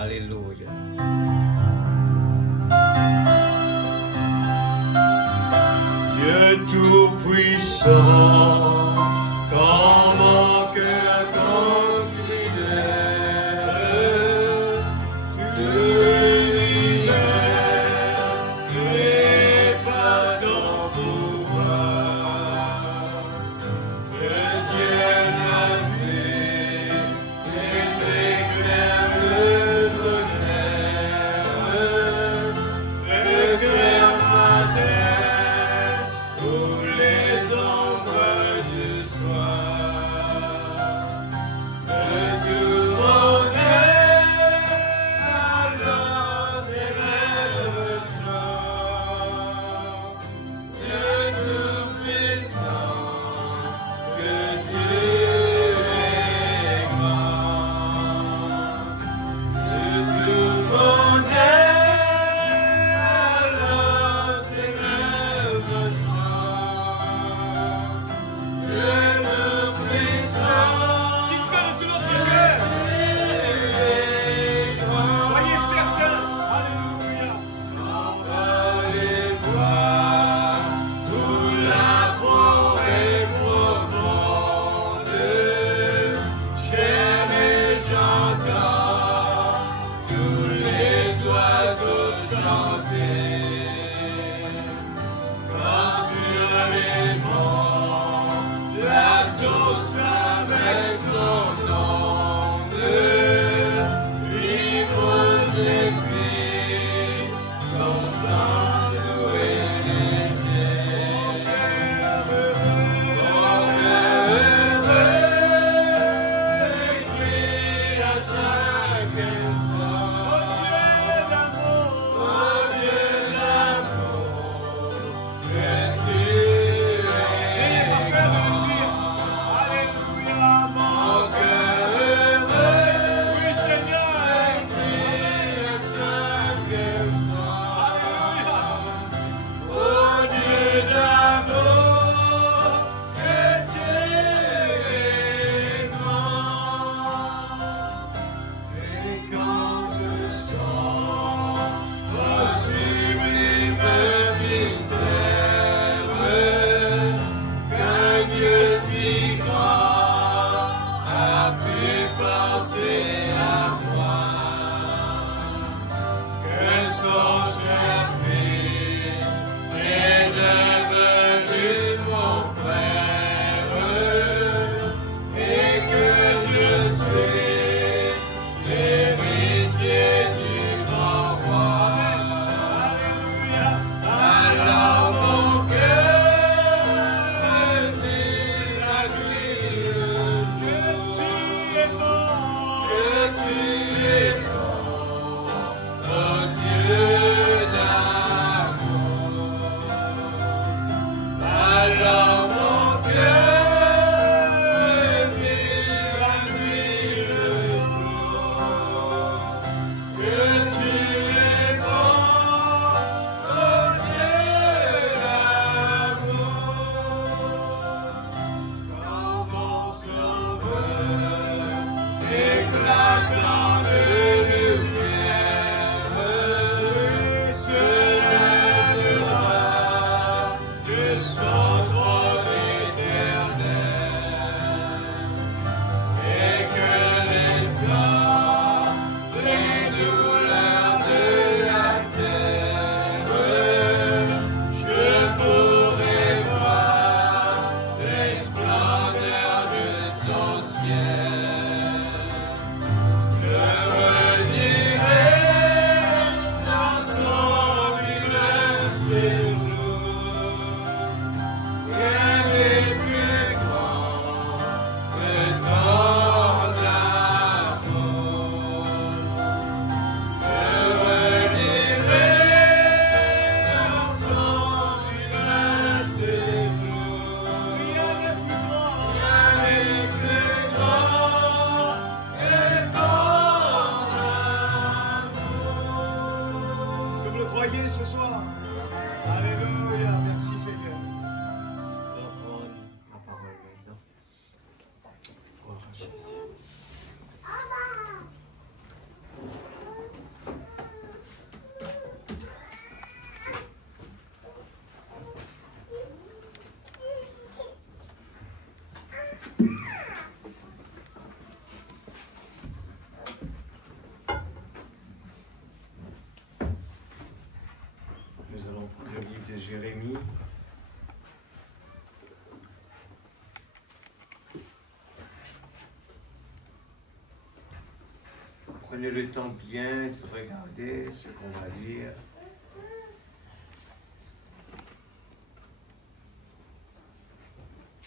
Alléluia. Dieu Tout-Puissant, quand mon cœur considère tout l'univers créé par ton pouvoir, le ciel nazi, les éclairs de tonnerre, le cœur matin, tous les ombres du soir, de tout mon être, alors s'élève chant, Dieu Tout-Puissant, que Dieu est grand, de tout mon être, alors s'élève chant, Dieu Tout-Puissant, dites-le de tout notre cœur, soyez certains, alléluia, on va les voir, où la forêt profonde, chair et j'entends tous les oiseaux chanter, quand sur les monts, la source avec son onde, livres et filles, son sang doux et léger. Mon cœur heureux s'écrie à chaque instant. Oh Dieu d'amour, que tu es grand. Alléluia, mon cœur heureux, oui Seigneur, s'écrie à chaque instant. Oh Dieu d'amour, que tu es grand. Et quand je sens vos sublimes mystères, qu'un Dieu si grand a pu penser à moi, que son cher fils est devenu mon frère, et que je suis l'héritier du grand roi. Alléluia. Alors mon cœur me dit la nuit le jour, que tu es bon, oh Dieu d'amour. Alors mon cœur me dit la nuit le jour, que tu es bon, oh Dieu d'amour. Quand mon sauveur éclatant de lumière se lèvera de son trône éternel, et que les hommes, les douleurs de la terre, je pourrai voir les splendeurs de son ciel. Je redirai dans son lumineux séjour, rien n'est plus grand que ton amour. Je redirai dans son lumineux séjour, rien n'est plus grand que ton amour. Est-ce que vous le croyez ce soir? Alléluia, merci Seigneur. Nous allons prendre la parole maintenant. Gloire à Jésus. Jérémie. Prenez le temps bien de regarder ce qu'on va lire.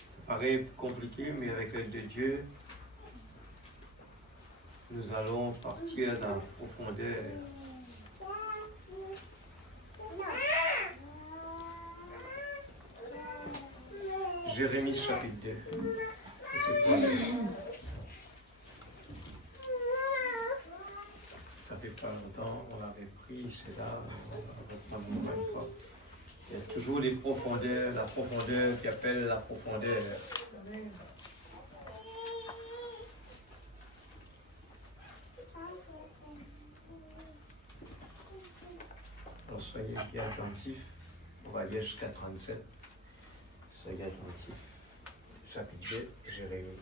Ça paraît compliqué, mais avec l'aide de Dieu, nous allons partir dans la profondeur. Jérémie chapitre 2. C'est quoi? Ça fait pas longtemps, on l'avait pris, c'est là, on va reprendre une fois. Il y a toujours les profondeurs, la profondeur qui appelle la profondeur. Alors soyez bien attentifs, on va lire jusqu'à 37. Soyez attentifs. Chapitre 2, Jérémie.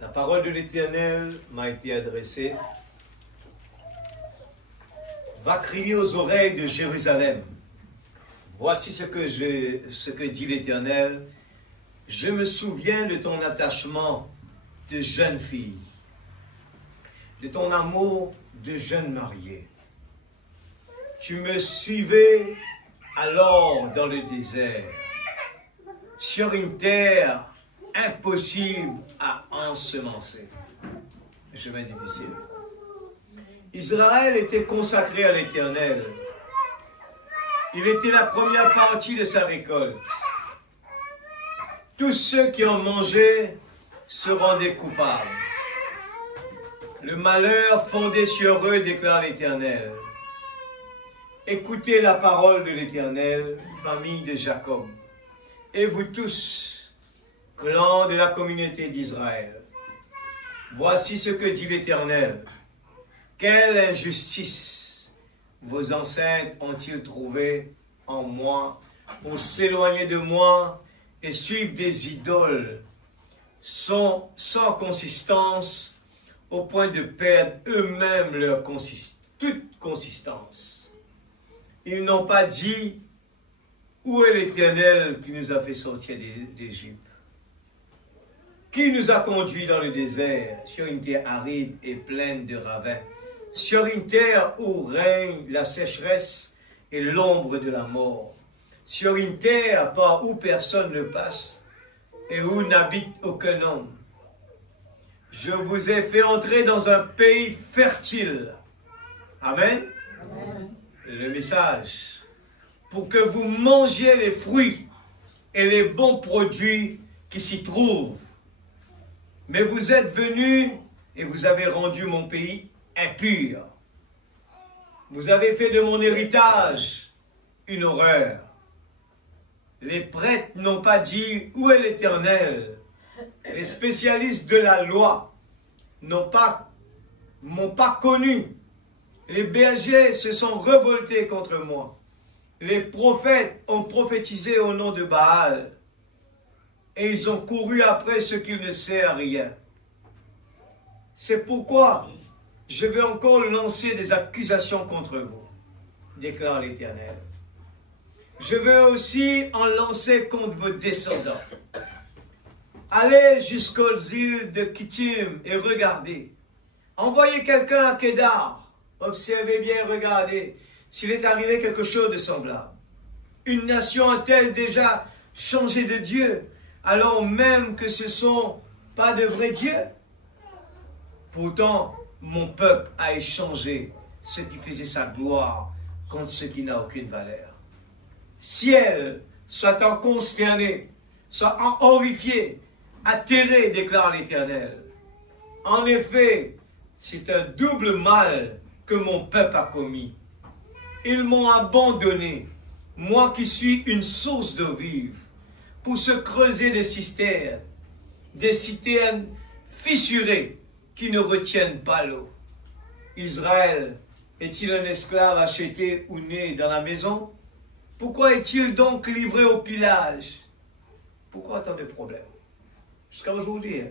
La parole de l'Éternel m'a été adressée. Va crier aux oreilles de Jérusalem. Voici ce que dit l'Éternel. Je me souviens de ton attachement de jeune fille, de ton amour de jeune mariée. Tu me suivais alors dans le désert, sur une terre impossible à ensemencer. Chemin difficile. Israël était consacré à l'Éternel. Il était la première partie de sa récolte. Tous ceux qui en mangeaient se rendaient coupables. Le malheur fondé sur eux, déclare l'Éternel. Écoutez la parole de l'Éternel, famille de Jacob, et vous tous, clan de la communauté d'Israël. Voici ce que dit l'Éternel. Quelle injustice vos ancêtres ont-ils trouvé en moi pour s'éloigner de moi et suivre des idoles sans consistance au point de perdre eux-mêmes leur toute consistance. Ils n'ont pas dit où est l'Éternel qui nous a fait sortir d'Égypte, qui nous a conduits dans le désert, sur une terre aride et pleine de ravins, sur une terre où règne la sécheresse et l'ombre de la mort, sur une terre par où personne ne passe et où n'habite aucun homme. Je vous ai fait entrer dans un pays fertile. Amen. Amen. Le message, pour que vous mangiez les fruits et les bons produits qui s'y trouvent. Mais vous êtes venus et vous avez rendu mon pays impur. Vous avez fait de mon héritage une horreur. Les prêtres n'ont pas dit où est l'Éternel. Les spécialistes de la loi m'ont pas connu. Les bergers se sont révoltés contre moi. Les prophètes ont prophétisé au nom de Baal. Et ils ont couru après ce qui ne sert à rien. C'est pourquoi je vais encore lancer des accusations contre vous, déclare l'Éternel. Je vais aussi en lancer contre vos descendants. Allez jusqu'aux îles de Kittim et regardez. Envoyez quelqu'un à Kédar. Observez bien, regardez s'il est arrivé quelque chose de semblable. Une nation a-t-elle déjà changé de Dieu, alors même que ce ne sont pas de vrais dieux? Pourtant, mon peuple a échangé ce qui faisait sa gloire contre ce qui n'a aucune valeur. Ciel, soit en consterné, soit en horrifié, atterré, déclare l'Éternel. En effet, c'est un double mal que mon peuple a commis. Ils m'ont abandonné, moi qui suis une source d'eau vive, pour se creuser des citernes fissurées qui ne retiennent pas l'eau. Israël est-il un esclave acheté ou né dans la maison? Pourquoi est-il donc livré au pillage? Pourquoi tant de problèmes? Jusqu'à aujourd'hui,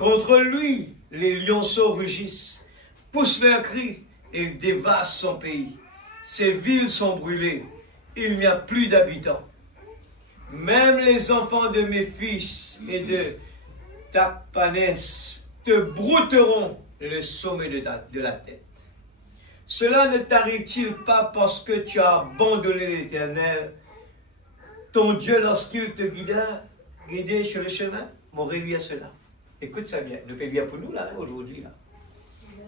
Contre lui, les lionceaux rugissent, poussent leur cri et ils dévastent son pays. Ses villes sont brûlées, il n'y a plus d'habitants. Même les enfants de mes fils et de Tapanès te brouteront le sommet de la tête. Cela ne t'arrive-t-il pas parce que tu as abandonné l'Éternel, ton Dieu, lorsqu'il te guidait sur le chemin? Mon réveil à cela. Écoute ça bien, le Père pour nous là, aujourd'hui. Là.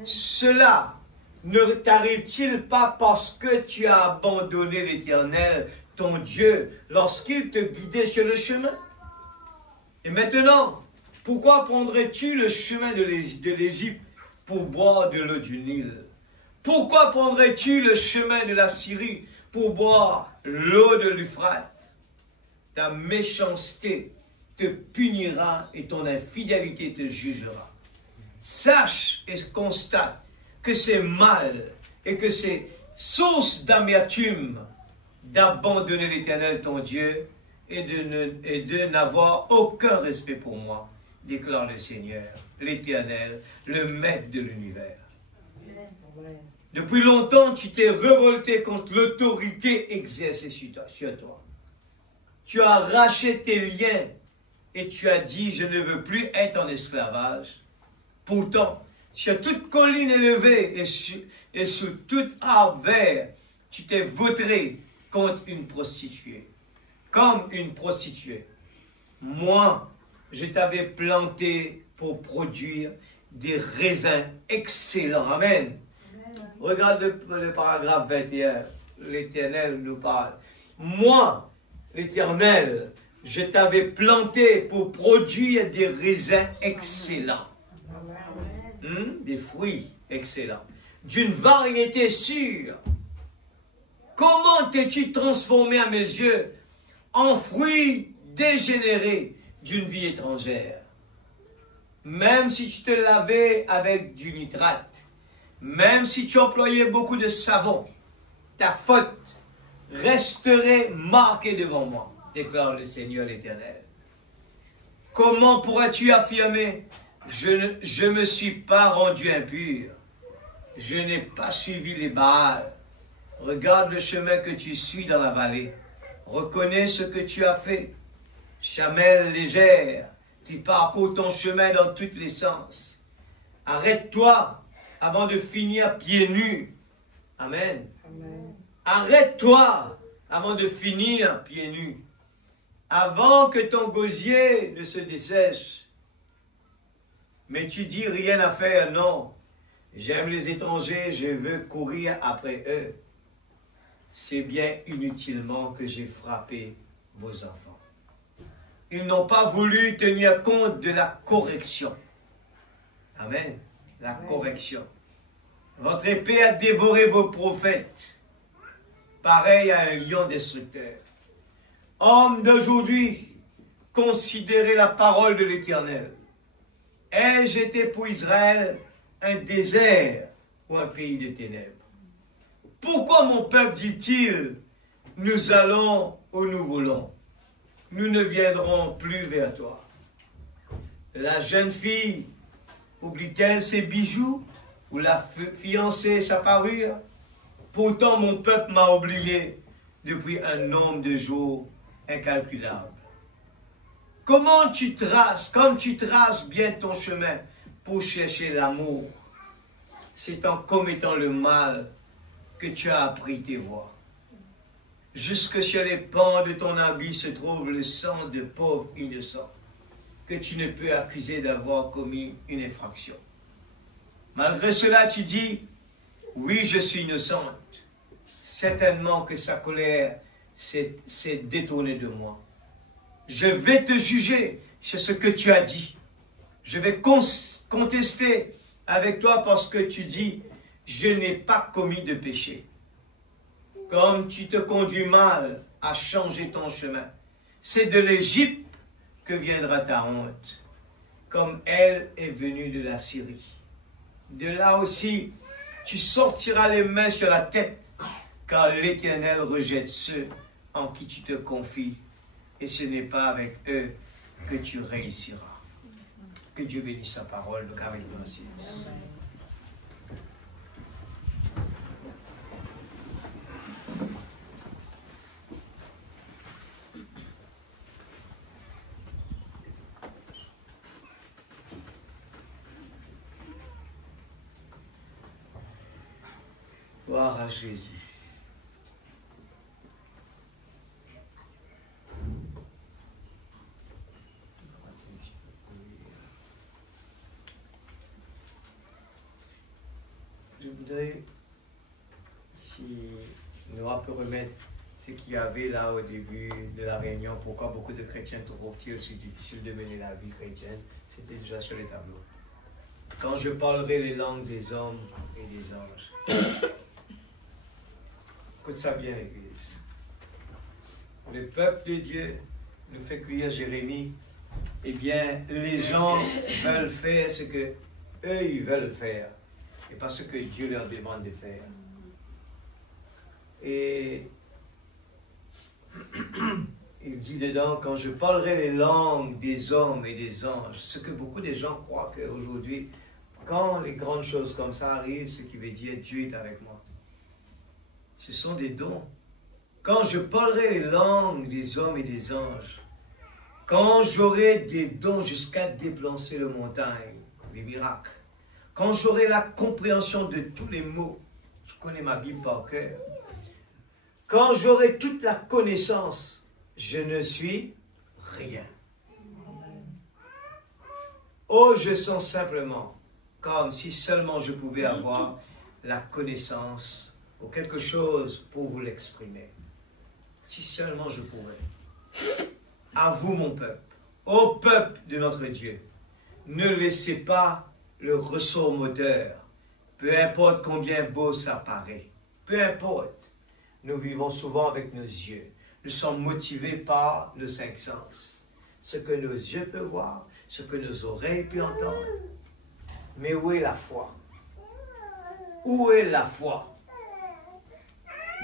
Cela ne t'arrive-t-il pas parce que tu as abandonné l'Éternel, ton Dieu, lorsqu'il te guidait sur le chemin? Et maintenant, pourquoi prendrais-tu le chemin de l'Égypte pour boire de l'eau du Nil? Pourquoi prendrais-tu le chemin de la Syrie pour boire l'eau de l'Euphrate? Ta méchanceté te punira et ton infidélité te jugera. Sache et constate que c'est mal et que c'est source d'amertume d'abandonner l'Éternel ton Dieu et de n'avoir aucun respect pour moi, déclare le Seigneur, l'Éternel, le Maître de l'univers. Depuis longtemps, tu t'es révolté contre l'autorité exercée sur toi. Tu as arraché tes liens et tu as dit, je ne veux plus être en esclavage. Pourtant, sur toute colline élevée et sous tout arbre vert, tu t'es vautré contre une prostituée, comme une prostituée. Moi, je t'avais planté pour produire des raisins excellents. Amen. Regarde le paragraphe 21. L'Éternel nous parle. Moi, l'Éternel, je t'avais planté pour produire des raisins excellents. Des fruits excellents. D'une variété sûre. Comment t'es-tu transformé à mes yeux en fruits dégénérés d'une vie étrangère? Même si tu te lavais avec du nitrate, même si tu employais beaucoup de savon, ta faute resterait marquée devant moi, déclare le Seigneur l'Éternel. Comment pourras-tu affirmer, je ne me suis pas rendu impur, je n'ai pas suivi les Baals? Regarde le chemin que tu suis dans la vallée, reconnais ce que tu as fait. Chamelle légère, tu parcours ton chemin dans tous les sens. Arrête-toi avant de finir pieds nus. Amen. Amen. Arrête-toi avant de finir pieds nus. Avant que ton gosier ne se dessèche. Mais tu dis rien à faire, non. J'aime les étrangers, je veux courir après eux. C'est bien inutilement que j'ai frappé vos enfants. Ils n'ont pas voulu tenir compte de la correction. Amen. La correction. Votre épée a dévoré vos prophètes, pareil à un lion destructeur. Hommes d'aujourd'hui, considérez la parole de l'Éternel. Ai-je été pour Israël un désert ou un pays de ténèbres? Pourquoi mon peuple dit-il, nous allons où nous voulons, nous ne viendrons plus vers toi? La jeune fille oublie-t-elle ses bijoux ou la fiancée sa parure? Pourtant mon peuple m'a oublié depuis un nombre de jours incalculable. Comme tu traces bien ton chemin pour chercher l'amour, c'est en commettant le mal que tu as appris tes voies. Jusque sur les pans de ton habit se trouve le sang de pauvres innocents, que tu ne peux accuser d'avoir commis une infraction. Malgré cela, tu dis, oui, je suis innocente. Certainement que sa colère s'est détournée de moi. Je vais te juger sur ce que tu as dit. Je vais contester avec toi parce que tu dis, je n'ai pas commis de péché. Comme tu te conduis mal à changer ton chemin, c'est de l'Égypte que viendra ta honte, comme elle est venue de la Syrie. De là aussi, tu sortiras les mains sur la tête, car l'Éternel rejette ceux en qui tu te confies, et ce n'est pas avec eux que tu réussiras. Que Dieu bénisse sa parole, le carré de ainsi. Gloire à Jésus. Je voudrais, si Noah peut remettre ce qu'il y avait là au début de la réunion, pourquoi beaucoup de chrétiens trouvent-ils aussi difficile de mener la vie chrétienne, c'était déjà sur les tableaux. Quand je parlerai les langues des hommes et des anges. Écoute ça bien, l'Église. Le peuple de Dieu nous fait cueillir Jérémie. Eh bien, les gens veulent faire ce que eux ils veulent faire. Et pas ce que Dieu leur demande de faire. Et il dit dedans, quand je parlerai les langues des hommes et des anges, ce que beaucoup de gens croient qu'aujourd'hui, quand les grandes choses comme ça arrivent, ce qui veut dire Dieu est avec moi. Ce sont des dons. Quand je parlerai les langues des hommes et des anges, quand j'aurai des dons jusqu'à déplacer les montagnes, les miracles, quand j'aurai la compréhension de tous les mots, je connais ma Bible par cœur, quand j'aurai toute la connaissance, je ne suis rien. Oh, je sens simplement, comme si seulement je pouvais avoir la connaissance ou quelque chose pour vous l'exprimer. Si seulement je pouvais. À vous, mon peuple, ô peuple de notre Dieu, ne laissez pas le ressort moteur, peu importe combien beau ça paraît, peu importe. Nous vivons souvent avec nos yeux. Nous sommes motivés par nos cinq sens. Ce que nos yeux peuvent voir, ce que nos oreilles peuvent entendre. Mais où est la foi? Où est la foi?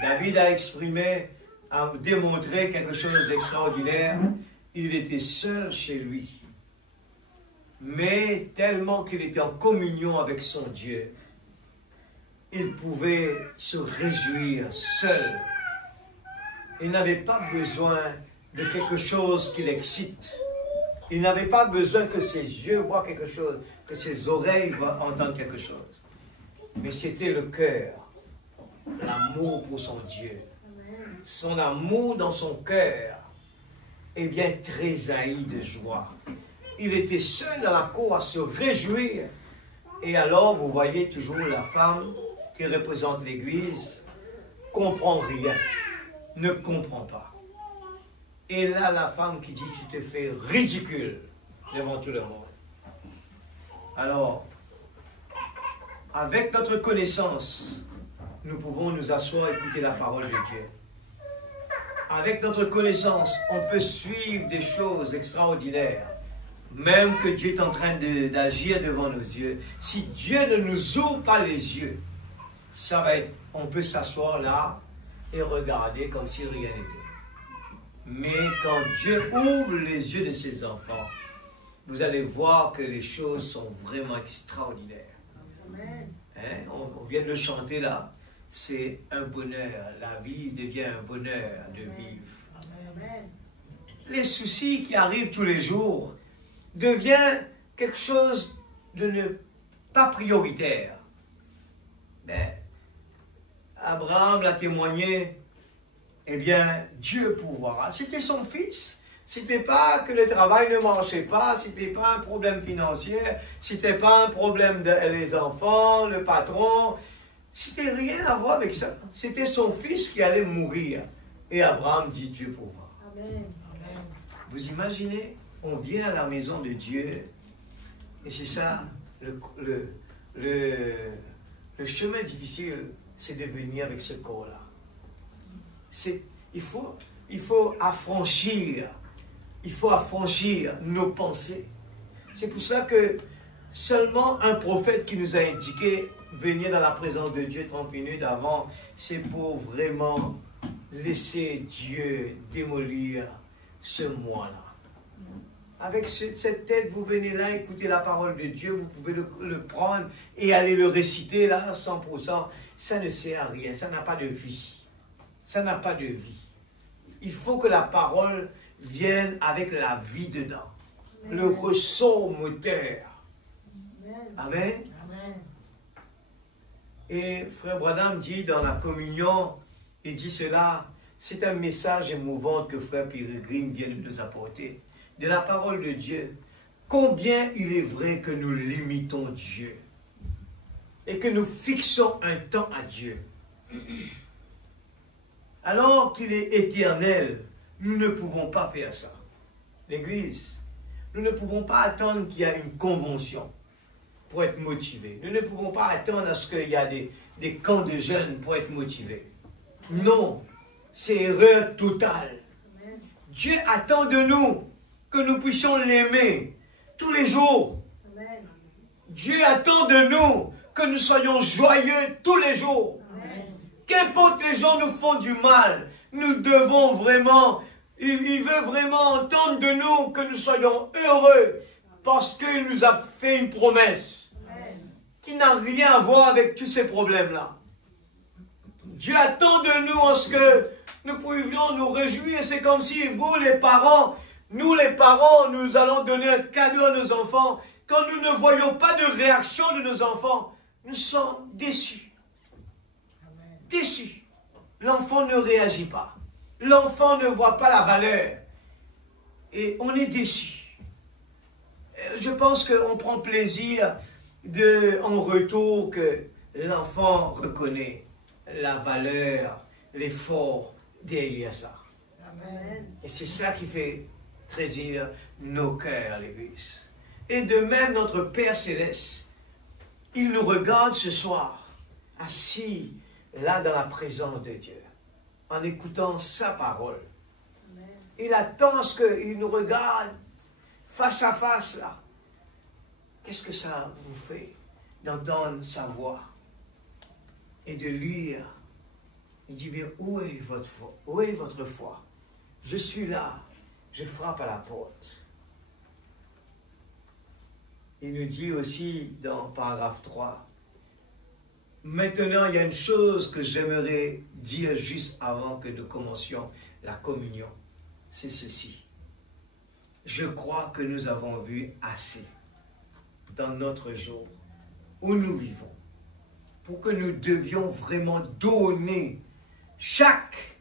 David a exprimé, a démontré quelque chose d'extraordinaire. Il était seul chez lui. Mais tellement qu'il était en communion avec son Dieu, il pouvait se réjouir seul. Il n'avait pas besoin de quelque chose qui l'excite. Il n'avait pas besoin que ses yeux voient quelque chose, que ses oreilles entendent quelque chose. Mais c'était le cœur, l'amour pour son Dieu. Son amour dans son cœur est bien tressailli de joie. Il était seul dans la cour à se réjouir. Et alors, vous voyez toujours la femme qui représente l'Église, comprend rien, ne comprend pas. Et là, la femme qui dit, tu te fais ridicule devant tout le monde. Alors, avec notre connaissance, nous pouvons nous asseoir et écouter la parole de Dieu. Avec notre connaissance, on peut suivre des choses extraordinaires. Même que Dieu est en train d'agir devant nos yeux. Si Dieu ne nous ouvre pas les yeux, ça va être, on peut s'asseoir là et regarder comme si rien n'était. Mais quand Dieu ouvre les yeux de ses enfants, vous allez voir que les choses sont vraiment extraordinaires. Hein? On vient de le chanter là. C'est un bonheur. La vie devient un bonheur de vivre. Les soucis qui arrivent tous les jours deviennent quelque chose de ne pas prioritaire. Mais Abraham l'a témoigné, eh bien, Dieu pourvoira. C'était son fils. C'était pas que le travail ne marchait pas, c'était pas un problème financier, c'était pas un problème des enfants, le patron. C'était rien à voir avec ça. C'était son fils qui allait mourir. Et Abraham dit Dieu pourvoira. Amen. Vous imaginez, on vient à la maison de Dieu et c'est ça, le chemin difficile, c'est de venir avec ce corps-là. Il faut affranchir nos pensées. C'est pour ça que seulement un prophète qui nous a indiqué venir dans la présence de Dieu 30 minutes avant, c'est pour vraiment laisser Dieu démolir ce moi-là. Avec cette tête, vous venez là, écouter la parole de Dieu, vous pouvez le prendre et aller le réciter là à 100%. Ça ne sert à rien, ça n'a pas de vie. Ça n'a pas de vie. Il faut que la parole vienne avec la vie dedans. Amen. Le ressort moteur. Amen. Amen. Et Frère Branham dit dans la communion, il dit cela, c'est un message émouvant que Frère Peregrine vient de nous apporter. De la parole de Dieu, combien il est vrai que nous limitons Dieu et que nous fixons un temps à Dieu. Alors qu'il est éternel, nous ne pouvons pas faire ça. L'Église, nous ne pouvons pas attendre qu'il y ait une convention pour être motivés. Nous ne pouvons pas attendre à ce qu'il y ait des camps de jeunes pour être motivés. Non, c'est erreur totale. Dieu attend de nous que nous puissions l'aimer tous les jours. Amen. Dieu attend de nous que nous soyons joyeux tous les jours. Qu'importe les gens nous font du mal, nous devons vraiment, il veut vraiment entendre de nous que nous soyons heureux parce qu'il nous a fait une promesse qui n'a rien à voir avec tous ces problèmes-là. Dieu attend de nous en ce que nous pouvions nous réjouir. C'est comme si vous, les parents, nous les parents, nous allons donner un cadeau à nos enfants. Quand nous ne voyons pas de réaction de nos enfants, nous sommes déçus. Déçus. L'enfant ne réagit pas. L'enfant ne voit pas la valeur. Et on est déçu. Je pense qu'on prend plaisir en retour que l'enfant reconnaît la valeur, l'effort derrière ça. Amen. Et c'est ça qui fait trésir nos cœurs, l'Église. Et de même, notre Père Céleste, il nous regarde ce soir, assis là dans la présence de Dieu, en écoutant sa parole. Amen. Il attend ce qu'il nous regarde face à face là. Qu'est-ce que ça vous fait d'entendre sa voix et de lire? Il dit bien, où est votre foi? Où est votre foi? Je suis là, je frappe à la porte. Il nous dit aussi dans paragraphe 3, maintenant il y a une chose que j'aimerais dire juste avant que nous commencions la communion. C'est ceci. Je crois que nous avons vu assez dans notre jour où nous vivons pour que nous devions vraiment donner chaque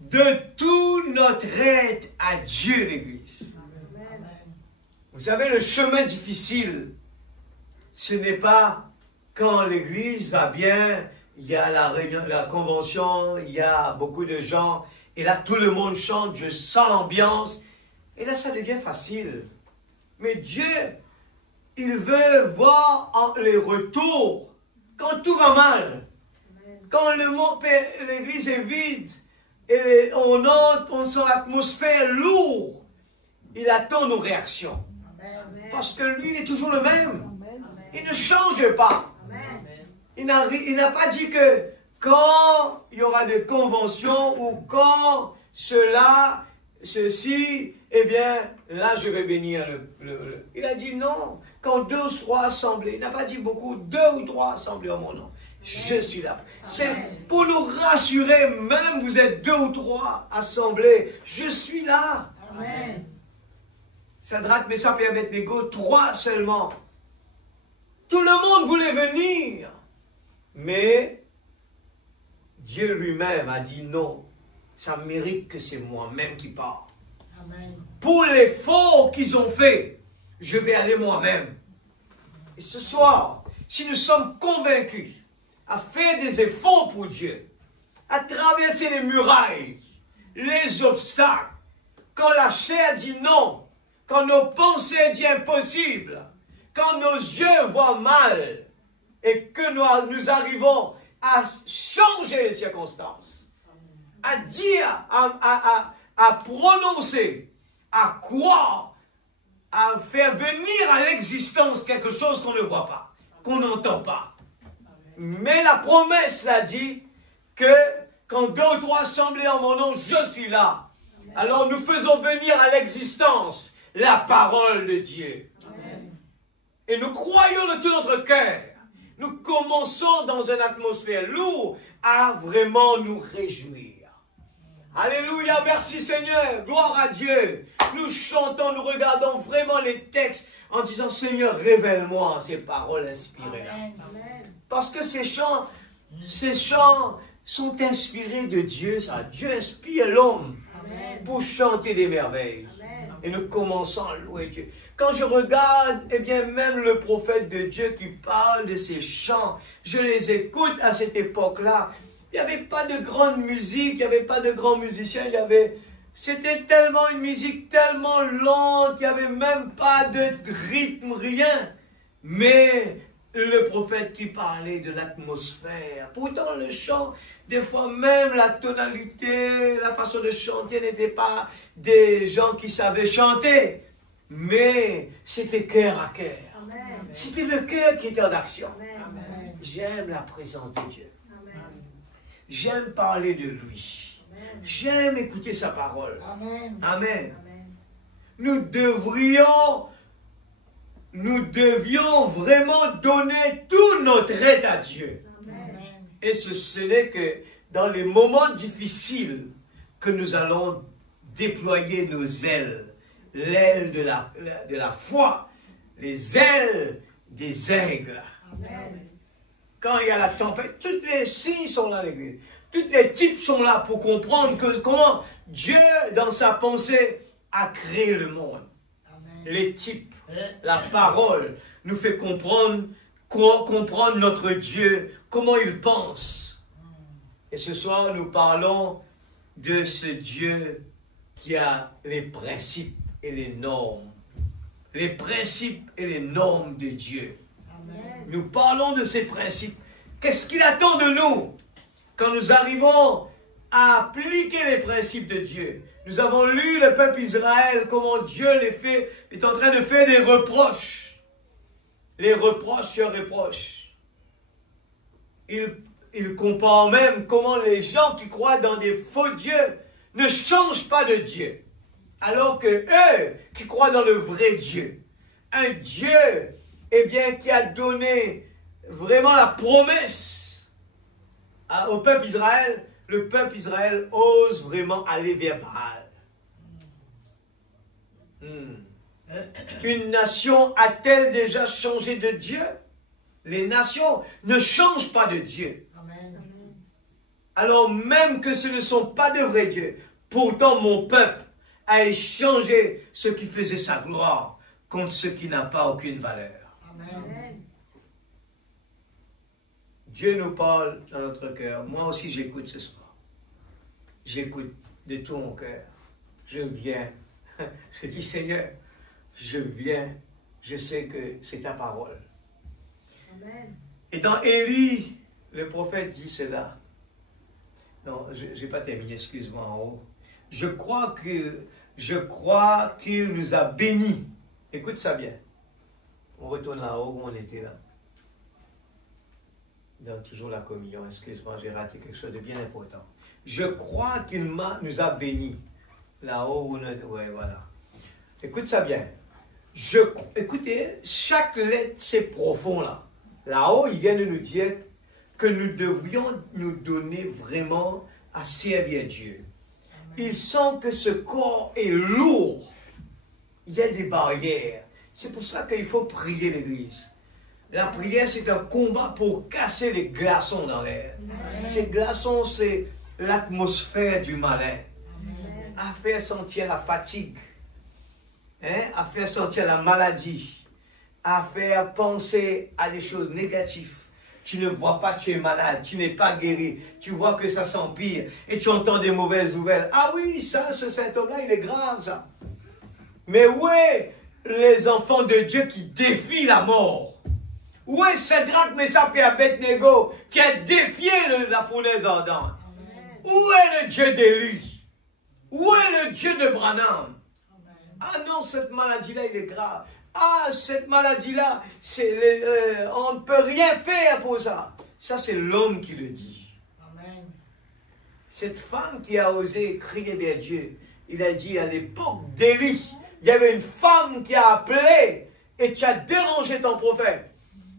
de tout notre aide à Dieu, l'Église. Vous savez, le chemin difficile, ce n'est pas quand l'Église va bien, il y a la réunion, la convention, il y a beaucoup de gens, et là tout le monde chante, je sens l'ambiance, et là ça devient facile. Mais Dieu, il veut voir les retours quand tout va mal. Quand l'Église est vide, et on entre, on sent l'atmosphère lourde, il attend nos réactions. Amen. Parce que lui, il est toujours le même. Amen. Il ne change pas. Amen. Il n'a pas dit que quand il y aura des conventions ou quand ceci, eh bien, là, je vais bénir Il a dit non. Quand 2 ou 3 assemblés, il n'a pas dit beaucoup, 2 ou 3 assemblés en mon nom. Je suis là. C'est pour nous rassurer, même vous êtes 2 ou 3 assemblés, je suis là. Amen. Sadrach, Meshach et Abednego, 3 seulement. Tout le monde voulait venir. Mais Dieu lui-même a dit non. Ça mérite que c'est moi-même qui pars. Amen. Pour l'effort qu'ils ont fait, je vais aller moi-même. Et ce soir, si nous sommes convaincus à faire des efforts pour Dieu, à traverser les murailles, les obstacles, quand la chair dit non, quand nos pensées disent impossible, quand nos yeux voient mal, et que nous arrivons à changer les circonstances, à dire, à prononcer, à croire, à faire venir à l'existence quelque chose qu'on ne voit pas, qu'on n'entend pas. Mais la promesse l'a dit que quand 2 ou 3 assemblés en mon nom, je suis là. Alors nous faisons venir à l'existence la parole de Dieu. Amen. Et nous croyons de tout notre cœur. Nous commençons dans une atmosphère lourde à vraiment nous réjouir. Alléluia, merci Seigneur, gloire à Dieu. Nous chantons, nous regardons vraiment les textes en disant Seigneur, révèle-moi ces paroles inspirées-là. Parce que ces chants sont inspirés de Dieu. Ça. Dieu inspire l'homme pour chanter des merveilles. Amen. Et nous commençons à louer Dieu. Quand je regarde, eh bien, même le prophète de Dieu qui parle de ces chants, je les écoute à cette époque-là. Il n'y avait pas de grande musique, il n'y avait pas de grands musiciens, c'était tellement une musique tellement lente, qu'il n'y avait même pas de rythme, rien. Mais le prophète qui parlait de l'atmosphère, pourtant le chant, des fois même la tonalité, la façon de chanter n'était pas des gens qui savaient chanter, mais c'était cœur à cœur. C'était le cœur qui était en action. J'aime la présence de Dieu. J'aime parler de lui. J'aime écouter sa parole. Amen. Amen. Nous devions vraiment donner tout notre aide à Dieu. Amen. Et ce n'est que dans les moments difficiles que nous allons déployer nos ailes. L'aile de la foi, les ailes des aigles. Amen. Quand il y a la tempête, tous les signes sont là à l'église. Tous les types sont là pour comprendre comment Dieu, dans sa pensée, a créé le monde. Amen. Les types, la parole, nous fait comprendre notre Dieu, comment il pense. Et ce soir, nous parlons de ce Dieu qui a les principes et les normes. Les principes et les normes de Dieu. Amen. Nous parlons de ces principes. Qu'est-ce qu'il attend de nous quand nous arrivons à appliquer les principes de Dieu? Nous avons lu le peuple Israël, comment Dieu est en train de faire des reproches. Les reproches sur reproches. Il compare même comment les gens qui croient dans des faux dieux ne changent pas de Dieu. Alors que eux qui croient dans le vrai Dieu, un Dieu, eh bien, qui a donné vraiment la promesse au peuple Israël, le peuple Israël ose vraiment aller vers Baal. Une nation a-t-elle déjà changé de Dieu? Les nations ne changent pas de Dieu. Amen. Alors même que ce ne sont pas de vrais dieux, pourtant mon peuple a échangé ce qui faisait sa gloire contre ce qui n'a pas aucune valeur. Amen. Dieu nous parle dans notre cœur. Moi aussi j'écoute ce soir. J'écoute de tout mon cœur. Je viens. Je dis Seigneur, je viens. Je sais que c'est ta parole. Amen. Et dans Élie, le prophète dit cela. Non, je n'ai pas terminé, excuse-moi en haut. Je crois qu'il nous a bénis. Écoute ça bien. On retourne là-haut où on était là. Dans toujours la communion, excuse-moi, j'ai raté quelque chose de bien important. Je crois qu'il nous a bénis. Là-haut où on était. Ouais, voilà. Écoute ça bien. Écoutez, chaque lettre, c'est profond là. Là-haut, il vient de nous dire que nous devrions nous donner vraiment à servir Dieu. Il sent que ce corps est lourd. Il y a des barrières. C'est pour ça qu'il faut prier l'Église. La prière, c'est un combat pour casser les glaçons dans l'air. Ces glaçons, c'est l'atmosphère du malin. À faire sentir la fatigue. À faire sentir la maladie. À faire penser à des choses négatives. Tu ne vois pas que tu es malade, tu n'es pas guéri, tu vois que ça s'empire et tu entends des mauvaises nouvelles. Ah oui, ça, ce symptôme-là, il est grave, ça. Mais où est les enfants de Dieu qui défient la mort? Où est Shadrach, Meshach et Abednego qui a défié la fournaise ardente? Où est le Dieu d'Élie? Où est le Dieu de Branham? Ah non, cette maladie-là, il est grave. Ah, cette maladie-là, on ne peut rien faire pour ça. Ça, c'est l'homme qui le dit. Amen. Cette femme qui a osé crier vers Dieu, il a dit à l'époque d'Élie, il y avait une femme qui a appelé et qui a dérangé ton prophète.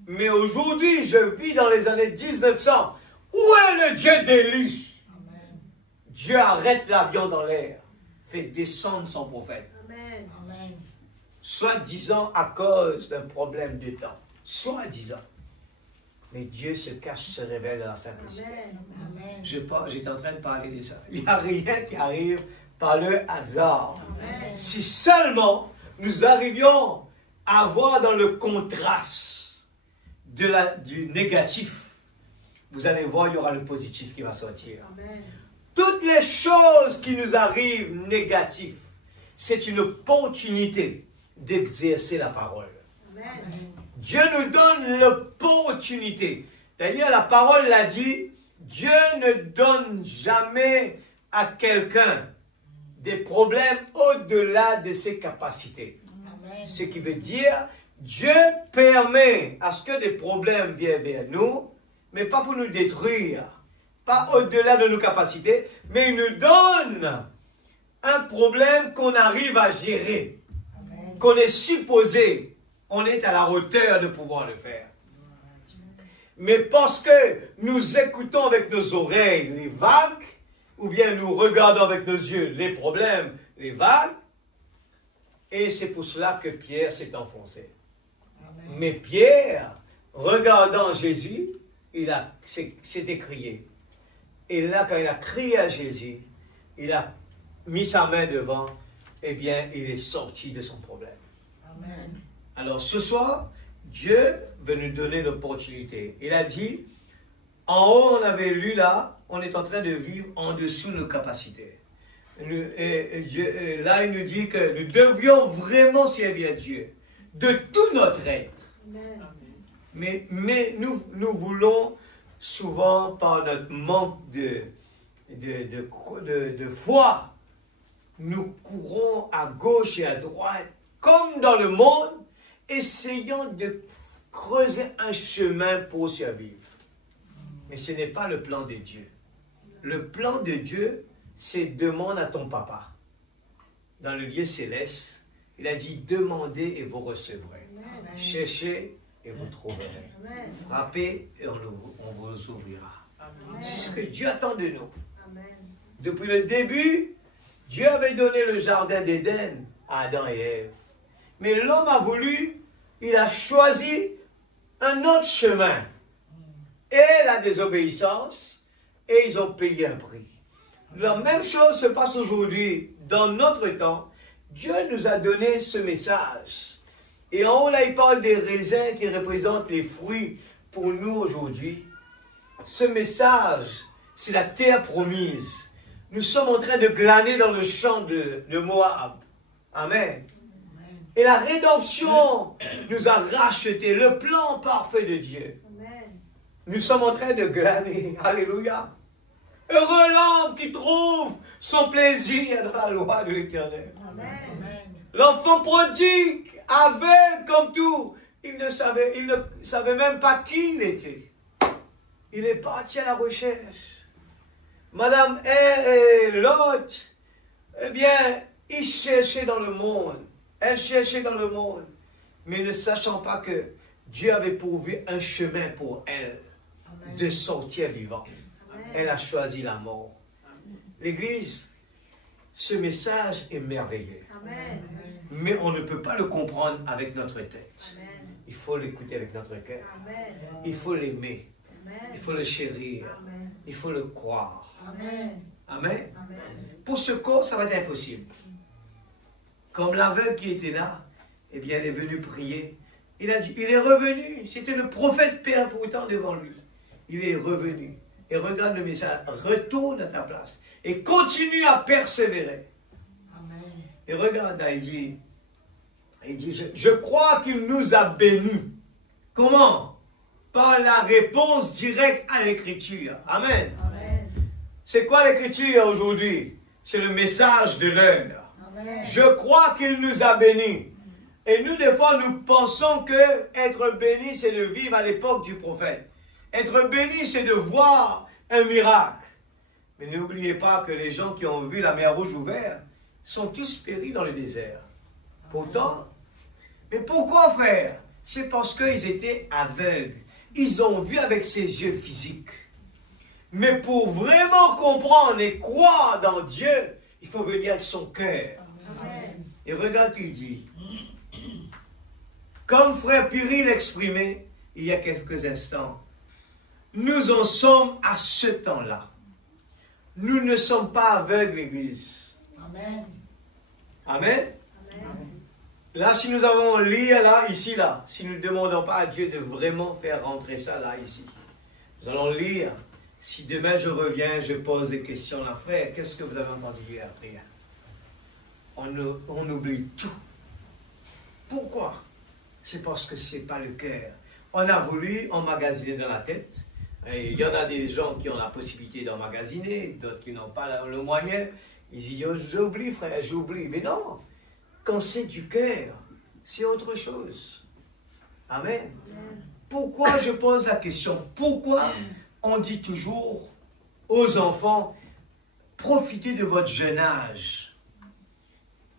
Mais aujourd'hui, je vis dans les années 1900. Où est le Dieu d'Élie? Dieu arrête l'avion dans l'air, fait descendre son prophète. Amen. Amen. Soi-disant à cause d'un problème de temps. Soi-disant. Mais Dieu se cache, se révèle dans la simplicité. Amen. J'étais en train de parler de ça. Il n'y a rien qui arrive par le hasard. Amen. Si seulement nous arrivions à voir dans le contraste du négatif, vous allez voir, il y aura le positif qui va sortir. Amen. Toutes les choses qui nous arrivent négatives, c'est une opportunité d'exercer la parole. Amen. Dieu nous donne l'opportunité. D'ailleurs, la parole l'a dit, Dieu ne donne jamais à quelqu'un des problèmes au-delà de ses capacités. Amen. Ce qui veut dire, Dieu permet à ce que des problèmes viennent vers nous, mais pas pour nous détruire, pas au-delà de nos capacités, mais il nous donne un problème qu'on arrive à gérer, qu'on est supposé, on est à la hauteur de pouvoir le faire. Mais parce que nous écoutons avec nos oreilles les vagues, ou bien nous regardons avec nos yeux les problèmes, les vagues, et c'est pour cela que Pierre s'est enfoncé. Amen. Mais Pierre, regardant Jésus, s'est écrié. Et là, quand il a crié à Jésus, il a mis sa main devant, eh bien, il est sorti de son problème. Amen. Alors, ce soir, Dieu veut nous donner l'opportunité. Il a dit, en haut, on avait lu là, on est en train de vivre en dessous de nos capacités. Là, il nous dit que nous devions vraiment servir Dieu de tout notre être. Amen. Mais nous voulons souvent, par notre manque de foi, nous courons à gauche et à droite, comme dans le monde, essayant de creuser un chemin pour survivre. Mais ce n'est pas le plan de Dieu. Le plan de Dieu, c'est demande à ton papa. Dans le lieu céleste, il a dit, demandez et vous recevrez. Amen. Cherchez et vous trouverez. Amen. Frappez et on vous ouvrira. Amen. C'est ce que Dieu attend de nous. Amen. Depuis le début, Dieu avait donné le jardin d'Éden à Adam et Ève. Mais l'homme a voulu, il a choisi un autre chemin. Et la désobéissance, et ils ont payé un prix. La même chose se passe aujourd'hui. Dans notre temps, Dieu nous a donné ce message. Et en haut, là, il parle des raisins qui représentent les fruits pour nous aujourd'hui. Ce message, c'est la terre promise. Nous sommes en train de glaner dans le champ de Moab. Amen. Et la rédemption nous a racheté, le plan parfait de Dieu. Amen. Nous sommes en train de glaner. Alléluia. Heureux l'homme qui trouve son plaisir dans la loi de l'Éternel. Amen. L'enfant prodigue, aveugle comme tout, il ne savait même pas qui il était. Il est parti à la recherche. Madame et Lot, eh bien, ils cherchaient dans le monde. Elle cherchait dans le monde, mais ne sachant pas que Dieu avait pourvu un chemin pour elle de sortir vivant. Elle a choisi la mort. L'Église, ce message est merveilleux. Amen. Mais on ne peut pas le comprendre avec notre tête. Amen. Il faut l'écouter avec notre cœur. Amen. Il faut l'aimer. Amen. Il faut le chérir. Amen. Il faut le croire. Amen. Amen. Amen. Pour ce corps, ça va être impossible. Comme l'aveugle qui était là, eh bien, elle est venue prier. Il est revenu. C'était le prophète Père pourtant devant lui. Il est revenu. Et regarde le message. Retourne à ta place. Et continue à persévérer. Amen. Et regarde là, il dit, je crois qu'il nous a bénis. Comment? Par la réponse directe à l'écriture. Amen. Amen. C'est quoi l'écriture aujourd'hui? C'est le message de l'heure. Amen. Je crois qu'il nous a bénis. Et nous, des fois, nous pensons que être béni, c'est de vivre à l'époque du prophète. Être béni, c'est de voir un miracle. Mais n'oubliez pas que les gens qui ont vu la mer rouge ouverte sont tous péris dans le désert. Pourtant, mais pourquoi, frère? C'est parce qu'ils étaient aveugles. Ils ont vu avec ses yeux physiques. Mais pour vraiment comprendre et croire dans Dieu, il faut venir avec son cœur. Amen. Et regarde il dit. Comme frère Piri l'exprimait il y a quelques instants, nous en sommes à ce temps-là. Nous ne sommes pas aveugles, l'Église. Amen. Amen. Amen. Là, si nous avons lire là, ici, là, si nous ne demandons pas à Dieu de vraiment faire rentrer ça là, ici, nous allons lire. Si demain je reviens, je pose des questions là, frère, qu'est-ce que vous avez entendu hier? Rien. On oublie tout. Pourquoi? C'est parce que ce n'est pas le cœur. On a voulu emmagasiner dans la tête. Et il y en a des gens qui ont la possibilité d'emmagasiner, d'autres qui n'ont pas le moyen. Ils disent, oh, j'oublie frère, j'oublie. Mais non, quand c'est du cœur, c'est autre chose. Amen. Pourquoi je pose la question? Pourquoi on dit toujours aux enfants, profitez de votre jeune âge?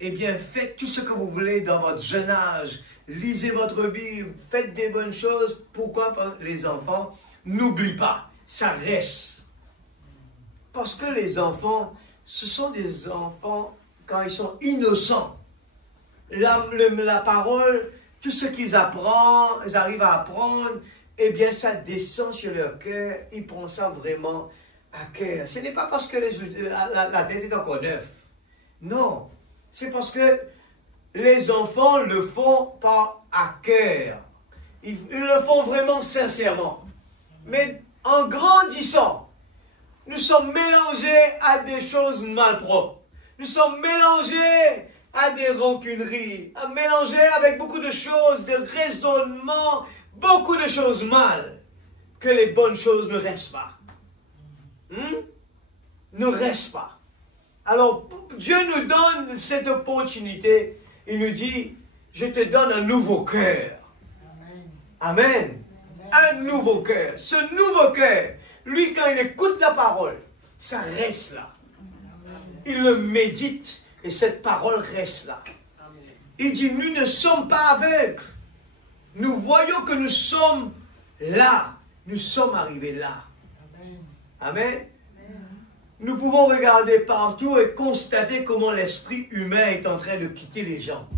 Eh bien, faites tout ce que vous voulez dans votre jeune âge. Lisez votre Bible, faites des bonnes choses. Pourquoi les enfants n'oublient pas? Ça reste. Parce que les enfants, ce sont des enfants quand ils sont innocents. La parole, tout ce qu'ils apprennent, ils arrivent à apprendre, eh bien, ça descend sur leur cœur. Ils prennent ça vraiment à cœur. Ce n'est pas parce que la tête est encore neuve. Non. C'est parce que les enfants le font pas à cœur. Ils le font vraiment sincèrement. Mais en grandissant, nous sommes mélangés à des choses malpropres. Nous sommes mélangés à des rancuneries, mélangés avec beaucoup de choses, de raisonnements, beaucoup de choses mal, que les bonnes choses ne restent pas. Ne restent pas. Alors, Dieu nous donne cette opportunité. Il nous dit, je te donne un nouveau cœur. Amen. Amen. Un nouveau cœur. Ce nouveau cœur, lui, quand il écoute la parole, ça reste là. Il le médite et cette parole reste là. Il dit, nous ne sommes pas aveugles. Nous voyons que nous sommes là. Nous sommes arrivés là. Amen. Nous pouvons regarder partout et constater comment l'esprit humain est en train de quitter les gens.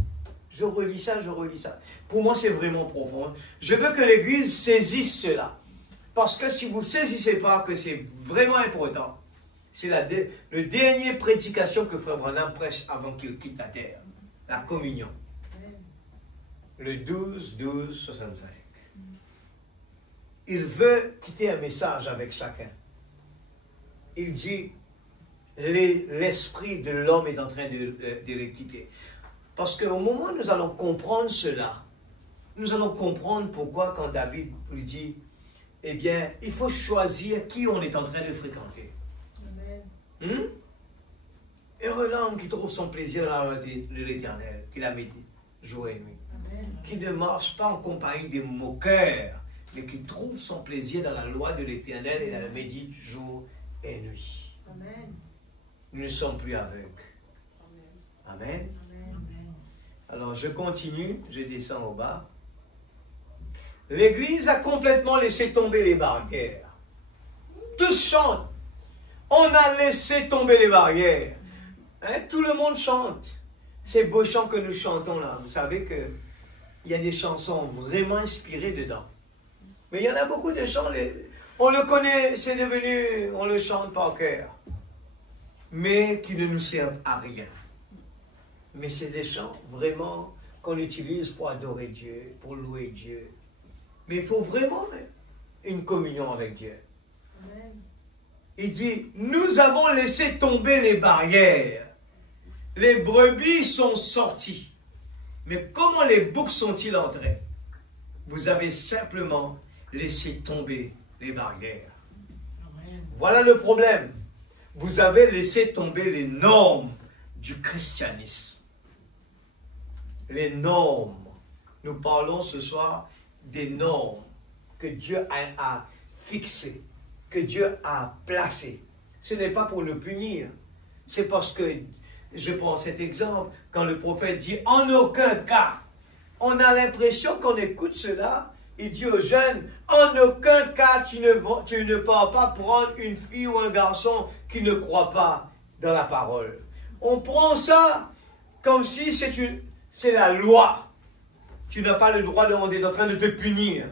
Je relis ça, je relis ça. Pour moi, c'est vraiment profond. Je veux que l'Église saisisse cela. Parce que si vous ne saisissez pas que c'est vraiment important, c'est la dernière prédication que Frère Branham prêche avant qu'il quitte la terre. La communion. Le 12-12-65. Il veut quitter un message avec chacun. Il dit, l'esprit de l'homme est en train de le quitter. Parce qu'au moment où nous allons comprendre cela, nous allons comprendre pourquoi quand David lui dit, eh bien, il faut choisir qui on est en train de fréquenter. Heureux l'homme qui trouve son plaisir dans la loi de l'Éternel, qui la médite jour et nuit. Amen. Qui ne marche pas en compagnie des moqueurs, mais qui trouve son plaisir dans la loi de l'Éternel et la médite jour et nuit. Amen. Nous ne sommes plus aveugles. Amen. Amen. Alors je continue, je descends au bas. L'Église a complètement laissé tomber les barrières. Tous chantent. On a laissé tomber les barrières. Hein? Tout le monde chante. Ces beaux chants que nous chantons là, vous savez qu'il y a des chansons vraiment inspirées dedans. Mais il y en a beaucoup de chants, on le connaît, c'est devenu, on le chante par cœur. Mais qui ne nous servent à rien. Mais c'est des chants vraiment qu'on utilise pour adorer Dieu, pour louer Dieu. Mais il faut vraiment une communion avec Dieu. Amen. Il dit, nous avons laissé tomber les barrières. Les brebis sont sorties. Mais comment les boucs sont-ils entrés? Vous avez simplement laissé tomber les barrières. Amen. Voilà le problème. Vous avez laissé tomber les normes du christianisme. Les normes. Nous parlons ce soir des normes que Dieu a fixées, que Dieu a placées. Ce n'est pas pour nous punir. C'est parce que je prends cet exemple, quand le prophète dit « en aucun cas », on a l'impression qu'on écoute cela. Il dit aux jeunes, en aucun cas tu ne peux pas prendre une fille ou un garçon qui ne croit pas dans la parole. On prend ça comme si c'est la loi. Tu n'as pas le droit on est en train de te punir.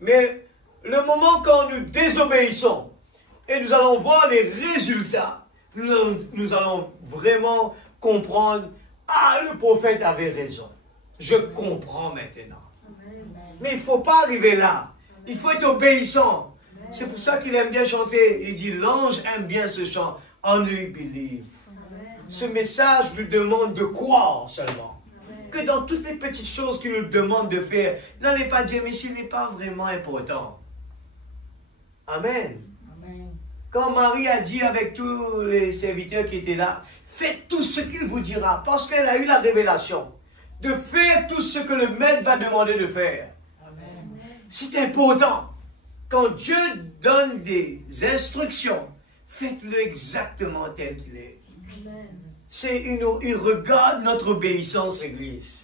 Mais le moment quand nous désobéissons et nous allons voir les résultats, nous allons vraiment comprendre, ah, le prophète avait raison. Je comprends maintenant. Mais il ne faut pas arriver là. Il faut être obéissant. C'est pour ça qu'il aime bien chanter. Il dit, l'ange aime bien ce chant. Only believe. Ce message lui demande de croire seulement. Que dans toutes les petites choses qu'il nous demande de faire, n'allez pas dire, mais ce n'est pas vraiment important. Amen. Quand Marie a dit avec tous les serviteurs qui étaient là, faites tout ce qu'il vous dira, parce qu'elle a eu la révélation de faire tout ce que le maître va demander de faire. C'est important. Quand Dieu donne des instructions, faites-le exactement tel qu'il est. Il regarde notre obéissance, Église.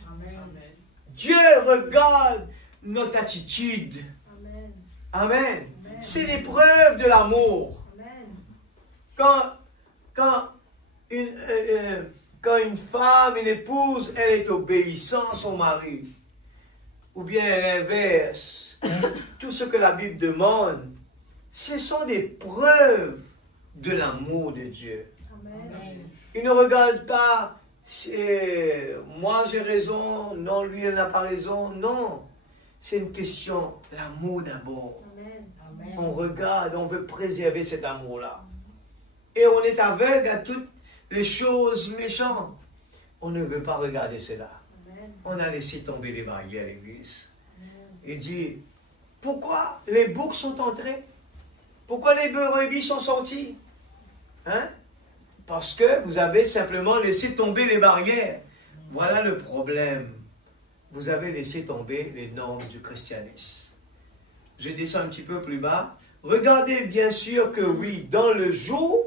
Dieu regarde notre attitude. Amen. C'est l'épreuve de l'amour. Quand une femme, une épouse, elle est obéissante à son mari, ou bien l'inverse, tout ce que la Bible demande, ce sont des preuves de l'amour de Dieu. Amen. Il ne regarde pas, moi j'ai raison, non, lui il n'a pas raison, non. C'est une question, l'amour d'abord. On regarde, on veut préserver cet amour-là. Et on est aveugle à toutes les choses méchantes. On ne veut pas regarder cela. On a laissé tomber les barrières à l'église. Il dit, pourquoi les boucs sont entrés? Pourquoi les brebis sont sortis? Hein? Parce que vous avez simplement laissé tomber les barrières. Voilà le problème. Vous avez laissé tomber les normes du christianisme. Je descends un petit peu plus bas. Regardez bien sûr que oui, dans le jour,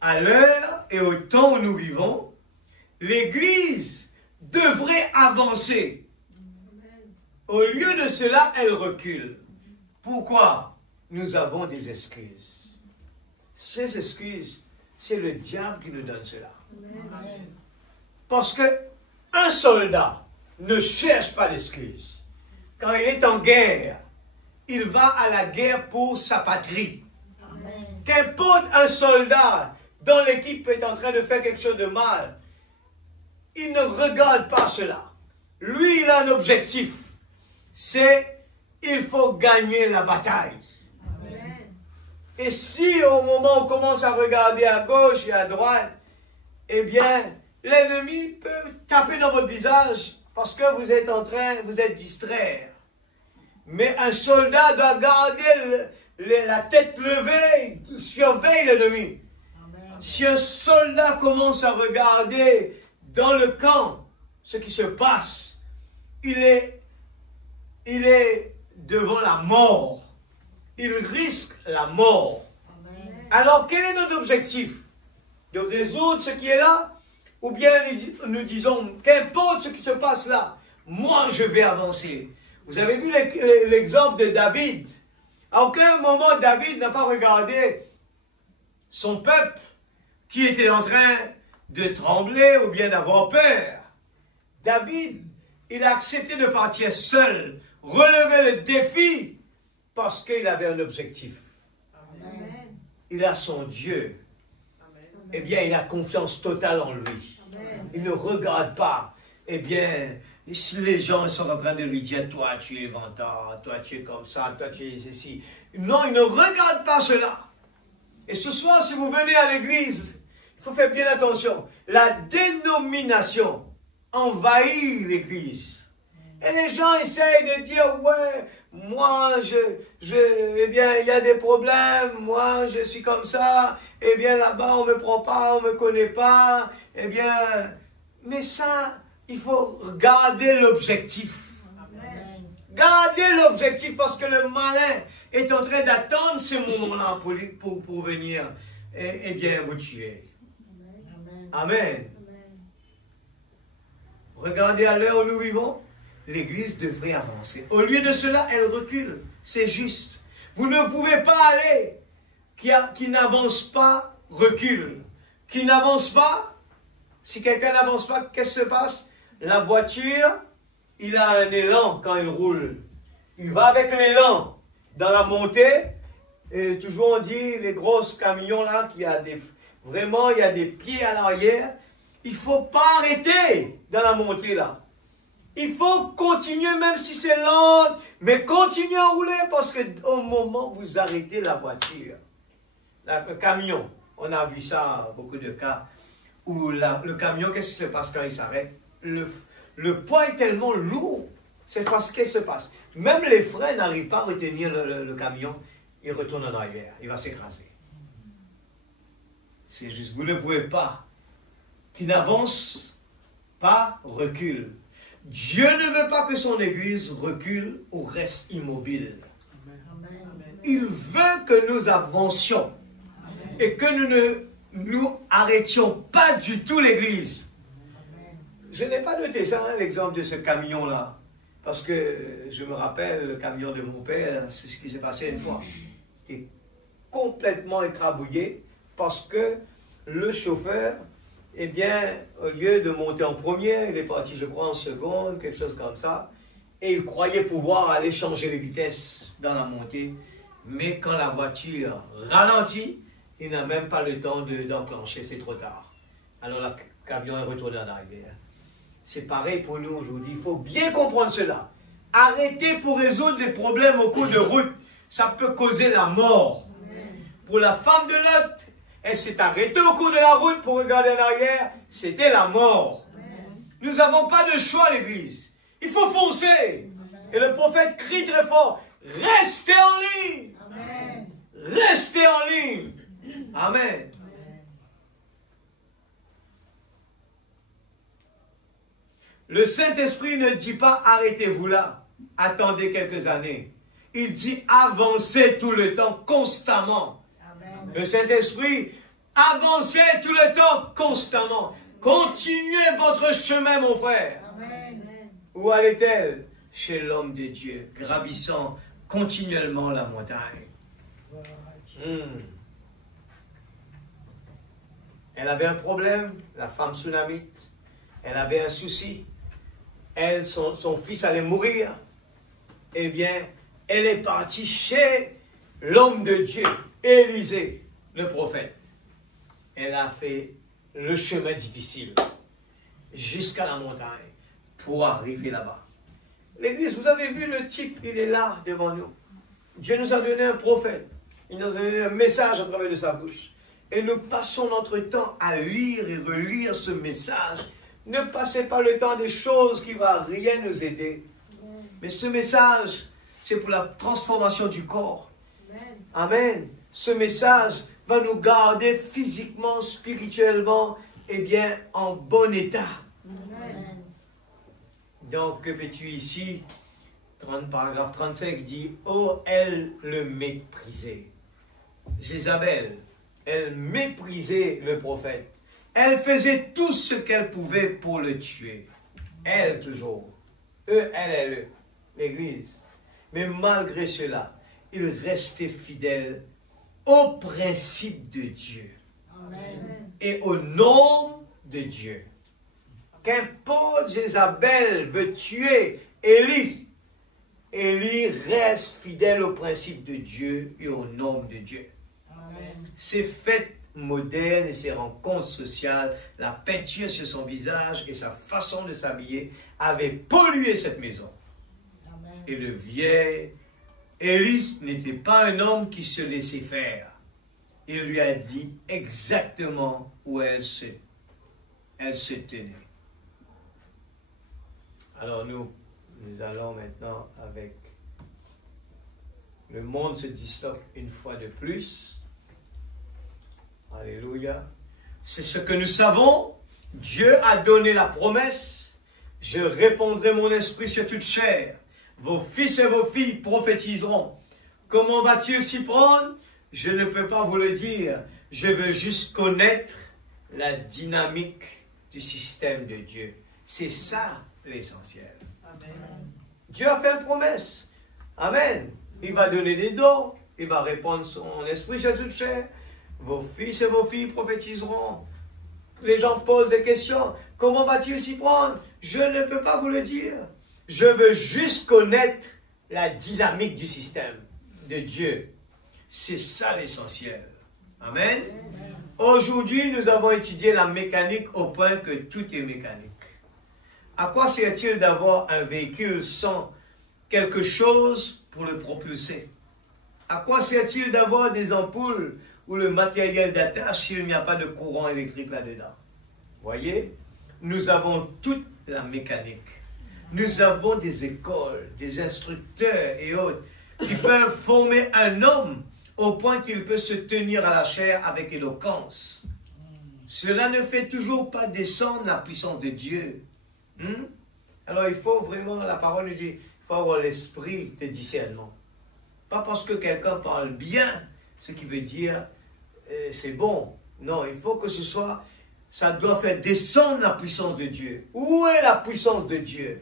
à l'heure et au temps où nous vivons, l'Église devrait avancer. Au lieu de cela, elle recule. Pourquoi? Nous avons des excuses. Ces excuses, c'est le diable qui nous donne cela. Parce que un soldat ne cherche pas d'excuses. Quand il est en guerre, il va à la guerre pour sa patrie. Qu'importe un soldat dont l'équipe est en train de faire quelque chose de mal, il ne regarde pas cela. Lui, il a un objectif. C'est, il faut gagner la bataille. Amen. Et si au moment où on commence à regarder à gauche et à droite, eh bien, l'ennemi peut taper dans votre visage parce que vous êtes distrait. Mais un soldat doit garder la tête levée, surveille l'ennemi. Si un soldat commence à regarder dans le camp ce qui se passe, il est devant la mort. Il risque la mort. Amen. Alors, quel est notre objectif? De résoudre ce qui est là? Ou bien nous disons, qu'importe ce qui se passe là, moi je vais avancer. Vous avez vu l'exemple de David. À aucun moment, David n'a pas regardé son peuple qui était en train de trembler ou bien d'avoir peur. David, il a accepté de partir seul, relever le défi, parce qu'il avait un objectif. Amen. Il a son Dieu. Amen. Eh bien, il a confiance totale en lui. Amen. Il ne regarde pas, eh bien, si les gens sont en train de lui dire, toi tu es vantard, toi tu es comme ça, toi tu es ceci. Non, il ne regarde pas cela. Et ce soir, si vous venez à l'église, il faut faire bien attention. La dénomination envahit l'église. Et les gens essayent de dire, ouais, moi, eh bien, il y a des problèmes, moi, je suis comme ça, eh bien, là-bas, on ne me prend pas, on ne me connaît pas, eh bien, mais ça, il faut garder l'objectif. Gardez l'objectif parce que le malin est en train d'attendre ce moment-là pour venir, eh bien, vous tuer. Amen. Regardez à l'heure où nous vivons, l'Église devrait avancer. Au lieu de cela, elle recule. C'est juste. Vous ne pouvez pas aller. Qui n'avance pas, recule. Qui n'avance pas, si quelqu'un n'avance pas, qu'est-ce qui se passe? La voiture, il a un élan quand il roule. Il va avec l'élan dans la montée. Et toujours on dit, les grosses camions là, vraiment, il y a des pieds à l'arrière. Il ne faut pas arrêter dans la montée là. Il faut continuer même si c'est lent, mais continuez à rouler parce qu'au moment où vous arrêtez la voiture, le camion, on a vu ça, beaucoup de cas, où le camion, qu'est-ce qui se passe quand il s'arrête? Le poids est tellement lourd, c'est parce qu'il se passe. Même les freins n'arrivent pas à retenir le camion, il retourne en arrière, il va s'écraser. C'est juste, vous ne pouvez pas. Qui n'avance pas, recule. Dieu ne veut pas que son Église recule ou reste immobile. Il veut que nous avancions et que nous ne nous arrêtions pas du tout l'Église. Je n'ai pas noté ça, hein, l'exemple de ce camion-là, parce que je me rappelle le camion de mon père, c'est ce qui s'est passé une fois. Il était complètement écrabouillé parce que le chauffeur, eh bien, au lieu de monter en premier, il est parti, je crois, en seconde, quelque chose comme ça. Et il croyait pouvoir aller changer les vitesses dans la montée. Mais quand la voiture ralentit, il n'a même pas le temps d'enclencher, c'est trop tard. Alors le camion est retourné en arrière. C'est pareil pour nous aujourd'hui. Il faut bien comprendre cela. Arrêtez pour résoudre des problèmes au cours de route. Ça peut causer la mort. Pour la femme de Lot, elle s'est arrêtée au cours de la route pour regarder en arrière. C'était la mort. Nous n'avons pas de choix, l'Église. Il faut foncer. Et le prophète crie très fort, restez en ligne. Amen. Restez en ligne. Amen. Le Saint-Esprit ne dit pas arrêtez-vous là, attendez quelques années. Il dit avancez tout le temps, constamment. Amen. Le Saint-Esprit, avancez tout le temps, constamment. Continuez votre chemin, mon frère. Amen. Où allait-elle? Chez l'homme de Dieu, gravissant continuellement la montagne. Elle avait un problème, la femme sunamite. Elle avait un souci. Elle, son fils allait mourir. Eh bien, elle est partie chez l'homme de Dieu, Élisée, le prophète. Elle a fait le chemin difficile jusqu'à la montagne pour arriver là-bas. L'Église, vous avez vu le type, il est là devant nous. Dieu nous a donné un prophète. Il nous a donné un message à travers de sa bouche. Et nous passons notre temps à lire et relire ce message. Ne passez pas le temps des choses qui ne vont rien nous aider. Mais ce message, c'est pour la transformation du corps. Amen. Ce message va nous garder physiquement, spirituellement, eh bien, en bon état. Amen. Donc, que fais-tu ici? Paragraphe 35 dit, oh, elle le méprisait. Jézabel, elle méprisait le prophète. Elle faisait tout ce qu'elle pouvait pour le tuer. Elle toujours. Elle, l'Église. Mais malgré cela, il restait fidèle au principe de Dieu. Amen. Et au nom de Dieu. Qu'importe Jézabel veut tuer Élie, Élie reste fidèle au principe de Dieu et au nom de Dieu. Amen. Ses fêtes modernes et ses rencontres sociales, la peinture sur son visage et sa façon de s'habiller avaient pollué cette maison. Amen. Et le vieil Élie n'était pas un homme qui se laissait faire. Il lui a dit exactement où elle se tenait. Alors nous allons maintenant avec le monde se disloque une fois de plus. Alléluia. C'est ce que nous savons. Dieu a donné la promesse. Je répandrai mon esprit sur toute chair. Vos fils et vos filles prophétiseront. Comment va-t-il s'y prendre? Je ne peux pas vous le dire. Je veux juste connaître la dynamique du système de Dieu. C'est ça l'essentiel. Dieu a fait une promesse. Amen. Il va donner des dons. Il va répandre son esprit sur toute chair. Vos fils et vos filles prophétiseront. Les gens posent des questions. Comment va-t-il s'y prendre? Je ne peux pas vous le dire. Je veux juste connaître la dynamique du système de Dieu. C'est ça l'essentiel. Amen. Aujourd'hui, nous avons étudié la mécanique au point que tout est mécanique. À quoi sert-il d'avoir un véhicule sans quelque chose pour le propulser? À quoi sert-il d'avoir des ampoules ou le matériel d'attache s'il n'y a pas de courant électrique là-dedans? Voyez, nous avons toute la mécanique. Nous avons des écoles, des instructeurs et autres qui peuvent former un homme au point qu'il peut se tenir à la chair avec éloquence. Cela ne fait toujours pas descendre la puissance de Dieu. Alors il faut vraiment, la parole nous dit, il faut avoir l'esprit de discernement. Pas parce que quelqu'un parle bien, ce qui veut dire c'est bon. Non, il faut que ce soit, ça doit faire descendre la puissance de Dieu. Où est la puissance de Dieu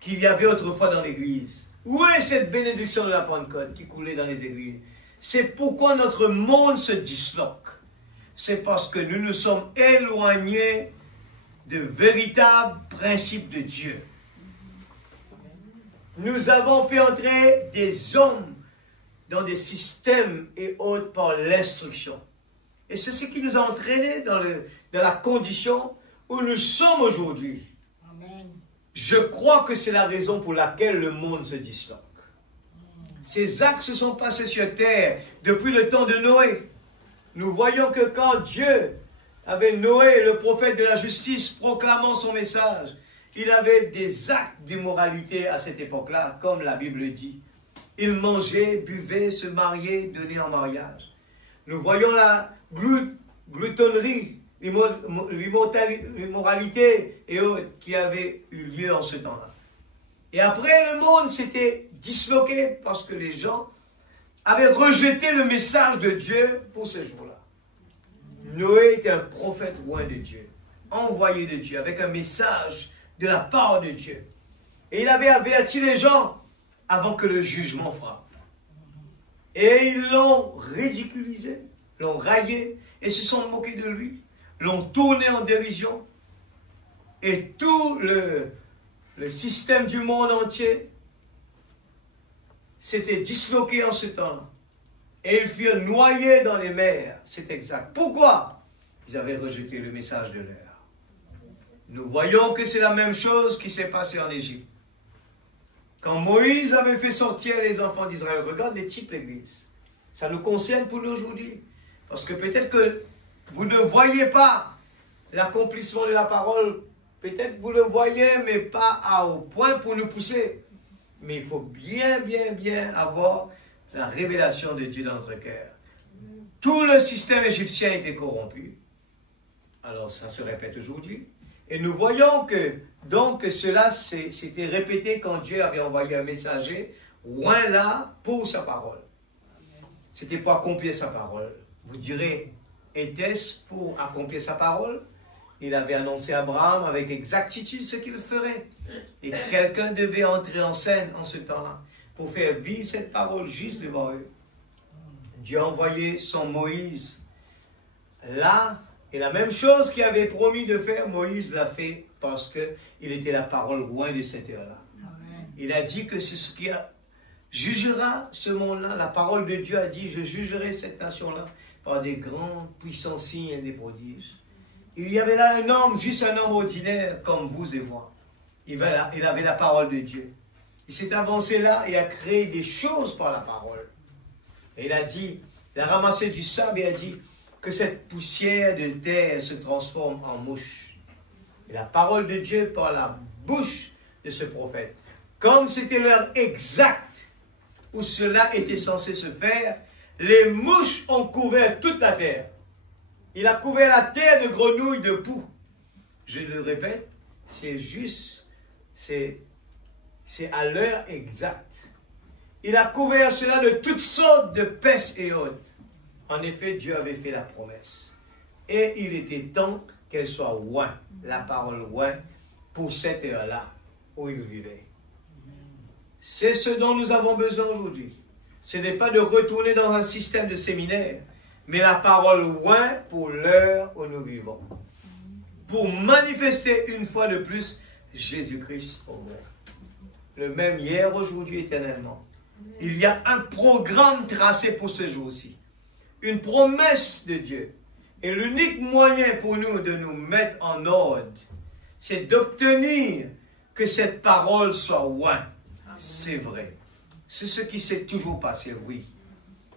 qu'il y avait autrefois dans l'église? Où est cette bénédiction de la Pentecôte qui coulait dans les églises? C'est pourquoi notre monde se disloque. C'est parce que nous nous sommes éloignés de véritables principes de Dieu. Nous avons fait entrer des hommes dans des systèmes et autres par l'instruction. Et c'est ce qui nous a entraînés dans la condition où nous sommes aujourd'hui. Je crois que c'est la raison pour laquelle le monde se disloque. Ces actes se sont passés sur terre depuis le temps de Noé. Nous voyons que quand Dieu avait Noé, le prophète de la justice, proclamant son message, il avait des actes d'immoralité à cette époque-là, comme la Bible dit. Il mangeait, buvait, se mariait, donnait en mariage. Nous voyons la gloutonnerie, l'immoralité et autres qui avait eu lieu en ce temps-là. Et après, le monde s'était disloqué parce que les gens avaient rejeté le message de Dieu pour ce jour-là. Noé était un prophète loin de Dieu, envoyé de Dieu, avec un message de la part de Dieu. Et il avait averti les gens avant que le jugement frappe. Et ils l'ont ridiculisé, l'ont raillé et se sont moqués de lui, l'ont tourné en dérision. Et tout le système du monde entier s'était disloqué en ce temps-là. Et ils furent noyés dans les mers. C'est exact. Pourquoi? Ils avaient rejeté le message de l'air. Nous voyons que c'est la même chose qui s'est passée en Égypte. Quand Moïse avait fait sortir les enfants d'Israël, regarde les types l'église. Ça nous concerne pour nous aujourd'hui. Parce que peut-être que vous ne voyez pas l'accomplissement de la parole. Peut-être que vous le voyez, mais pas au point pour nous pousser. Mais il faut bien avoir la révélation de Dieu dans notre cœur. Tout le système égyptien était corrompu. Alors ça se répète aujourd'hui. Et nous voyons que donc cela s'était répété quand Dieu avait envoyé un messager loin là pour sa parole. C'était pour accomplir sa parole. Vous direz, était-ce pour accomplir sa parole? Il avait annoncé à Abraham avec exactitude ce qu'il ferait. Et quelqu'un devait entrer en scène en ce temps-là pour faire vivre cette parole juste devant eux. Dieu a envoyé son Moïse là, et la même chose qu'il avait promis de faire, Moïse l'a fait parce qu'il était la parole loin de cette heure-là. Il a dit que c'est ce qui jugera ce monde-là. La parole de Dieu a dit, je jugerai cette nation-là par des grands, puissants signes et des prodiges. Il y avait là un homme, juste un homme ordinaire comme vous et moi. Il avait la parole de Dieu. Il s'est avancé là et a créé des choses par la parole. Et il a dit, il a ramassé du sable et a dit que cette poussière de terre se transforme en mouche. Et la parole de Dieu par la bouche de ce prophète. Comme c'était l'heure exacte où cela était censé se faire, les mouches ont couvert toute la terre. Il a couvert la terre de grenouilles, de poux. Je le répète, c'est juste, c'est à l'heure exacte. Il a couvert cela de toutes sortes de pestes et autres. En effet, Dieu avait fait la promesse. Et il était temps qu'elle soit oint, la parole oint, pour cette heure-là où il vivait. C'est ce dont nous avons besoin aujourd'hui. Ce n'est pas de retourner dans un système de séminaire, mais la parole oint pour l'heure où nous vivons. Pour manifester une fois de plus Jésus-Christ au monde. Le même hier, aujourd'hui, éternellement. Il y a un programme tracé pour ce jour-ci. Une promesse de Dieu. Et l'unique moyen pour nous de nous mettre en ordre, c'est d'obtenir que cette parole soit oint. C'est vrai. C'est ce qui s'est toujours passé, oui.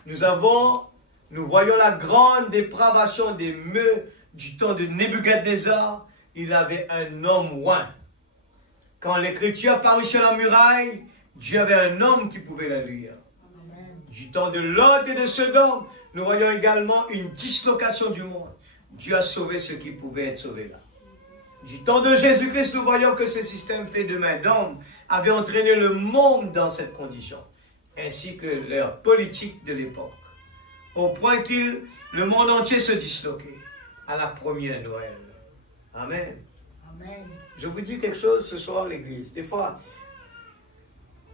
Nous voyons la grande dépravation des mœurs du temps de Nebuchadnezzar. Il avait un homme oint. Quand l'écriture apparut sur la muraille, Dieu avait un homme qui pouvait la lire. Du temps de Lot et de Sodome, nous voyons également une dislocation du monde. Dieu a sauvé ce qui pouvait être sauvé là. Du temps de Jésus-Christ, nous voyons que ce système fait de main d'homme avait entraîné le monde dans cette condition, ainsi que leur politique de l'époque, au point que le monde entier se disloquait à la première Noël. Amen. Amen. Je vous dis quelque chose ce soir, l'église. Des fois,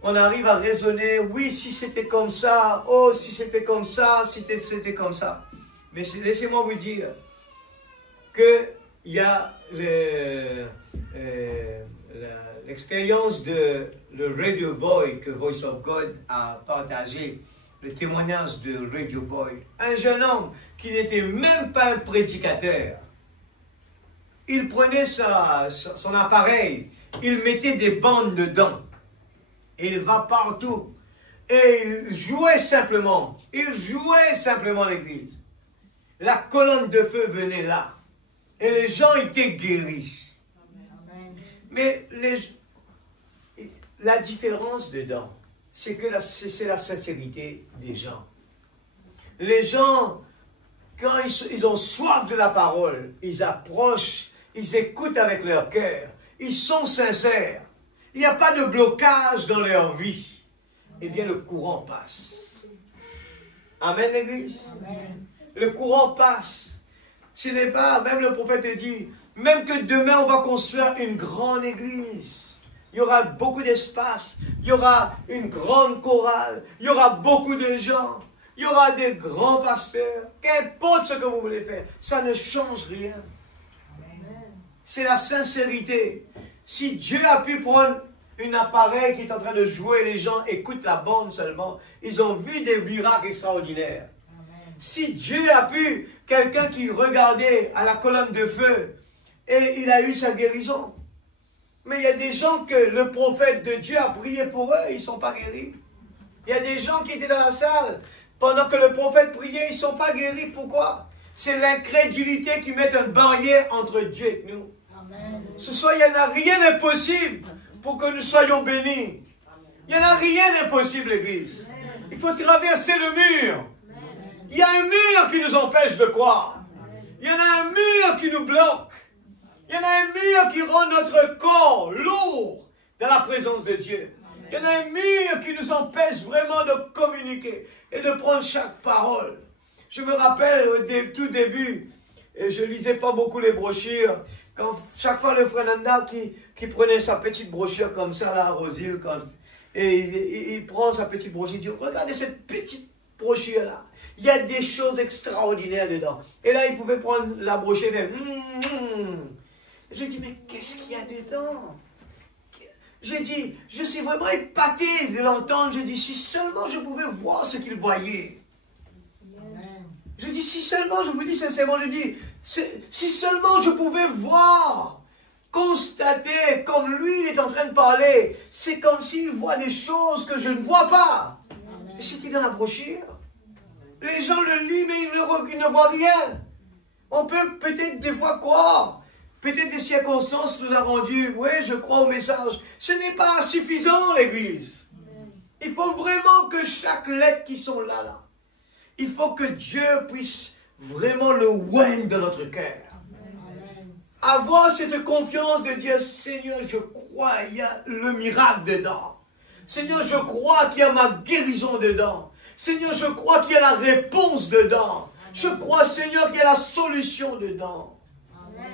on arrive à raisonner, oui, si c'était comme ça, oh, si c'était comme ça, si c'était comme ça. Mais laissez-moi vous dire qu'il y a l'expérience de le Radio Boy que Voice of God a partagé, le témoignage de Radio Boy. Un jeune homme qui n'était même pas un prédicateur. Il prenait son appareil, il mettait des bandes dedans. Il va partout. Et il jouait simplement. Il jouait simplement l'église. La colonne de feu venait là. Et les gens étaient guéris. Amen. Mais la différence dedans, c'est que c'est la sincérité des gens. Les gens, quand ils ont soif de la parole, ils approchent, ils écoutent avec leur cœur. Ils sont sincères. Il n'y a pas de blocage dans leur vie. Eh bien, le courant passe. Amen, l'église. Amen. Le courant passe. Ce n'est pas, même le prophète dit, même que demain on va construire une grande église. Il y aura beaucoup d'espace. Il y aura une grande chorale. Il y aura beaucoup de gens. Il y aura des grands pasteurs. Qu'importe ce que vous voulez faire, ça ne change rien. C'est la sincérité. Si Dieu a pu prendre un appareil qui est en train de jouer, les gens écoutent la bande seulement. Ils ont vu des miracles extraordinaires. Amen. Si Dieu a pu, quelqu'un qui regardait à la colonne de feu, et il a eu sa guérison. Mais il y a des gens que le prophète de Dieu a prié pour eux, ils ne sont pas guéris. Il y a des gens qui étaient dans la salle, pendant que le prophète priait, ils ne sont pas guéris. Pourquoi? C'est l'incrédulité qui met une barrière entre Dieu et nous. Amen. Ce soir, il n'y en a rien d'impossible pour que nous soyons bénis. Il n'y en a rien d'impossible, l'église. Il faut traverser le mur. Il y a un mur qui nous empêche de croire. Il y en a un mur qui nous bloque. Il y en a un mur qui rend notre corps lourd dans la présence de Dieu. Il y en a un mur qui nous empêche vraiment de communiquer et de prendre chaque parole. Je me rappelle au tout début, et je ne lisais pas beaucoup les brochures, quand chaque fois le frère Nanda qui prenait sa petite brochure comme ça là à Rosil, et il prend sa petite brochure, il dit regardez cette petite brochure là, il y a des choses extraordinaires dedans. Et là il pouvait prendre la brochure et faire Je dis mais qu'est-ce qu'il y a dedans? J'ai dit, je suis vraiment épaté de l'entendre. J'ai dit, si seulement je pouvais voir ce qu'il voyait. Je dis, si seulement, je vous dis sincèrement, je dis, si seulement je pouvais voir, constater, comme lui il est en train de parler, c'est comme s'il voit des choses que je ne vois pas. Et c'était dans la brochure. Les gens le lisent, mais ils ne voient rien. On peut peut-être des fois croire. Peut-être des circonstances nous ont rendu, oui, je crois au message. Ce n'est pas suffisant, l'Église. Il faut vraiment que chaque lettre qui sont là, il faut que Dieu puisse vraiment le oindre dans notre cœur. Avoir cette confiance de dire, Seigneur, je crois, il y a le miracle dedans. Seigneur, je crois qu'il y a ma guérison dedans. Seigneur, je crois qu'il y a la réponse dedans. Je crois, Seigneur, qu'il y a la solution dedans.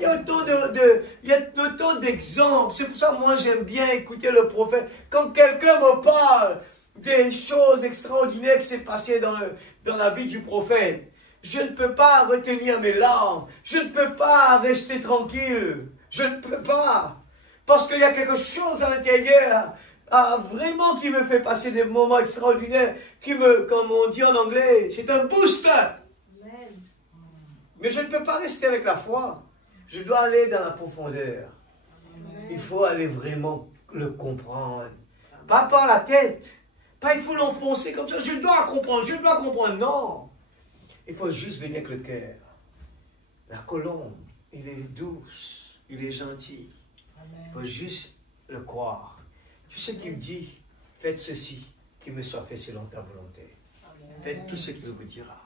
Il y a autant d'exemples. C'est pour ça que moi, j'aime bien écouter le prophète. Quand quelqu'un me parle des choses extraordinaires qui s'est passées dans la vie du prophète, je ne peux pas retenir mes larmes. Je ne peux pas rester tranquille. Je ne peux pas. Parce qu'il y a quelque chose à l'intérieur, vraiment qui me fait passer des moments extraordinaires, comme on dit en anglais, c'est un booster. Amen. Mais je ne peux pas rester avec la foi. Je dois aller dans la profondeur. Amen. Il faut aller vraiment le comprendre. Pas par la tête. Pas il faut l'enfoncer comme ça. Je dois comprendre. Non. Il faut juste venir avec le cœur. La colombe, il est douce, il est gentil. Il faut juste le croire. Tout ce qu'il dit, faites ceci, qu'il me soit fait selon ta volonté. Amen. Faites tout ce qu'il vous dira.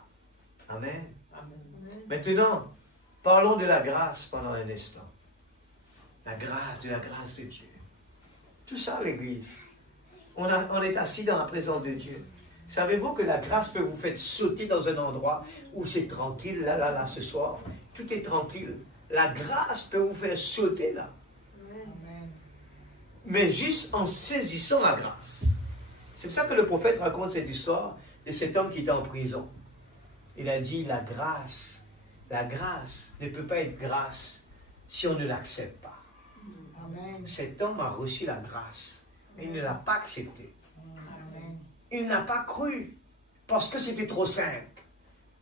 Amen. Amen. Maintenant, parlons de la grâce pendant un instant. La grâce de Dieu. Tout ça, l'Église. On est assis dans la présence de Dieu. Savez-vous que la grâce peut vous faire sauter dans un endroit où c'est tranquille, là, ce soir. Tout est tranquille. La grâce peut vous faire sauter là. Mais juste en saisissant la grâce. C'est pour ça que le prophète raconte cette histoire de cet homme qui était en prison. Il a dit la grâce ne peut pas être grâce si on ne l'accepte pas. Amen. Cet homme a reçu la grâce, mais il ne l'a pas acceptée. Il n'a pas cru parce que c'était trop simple.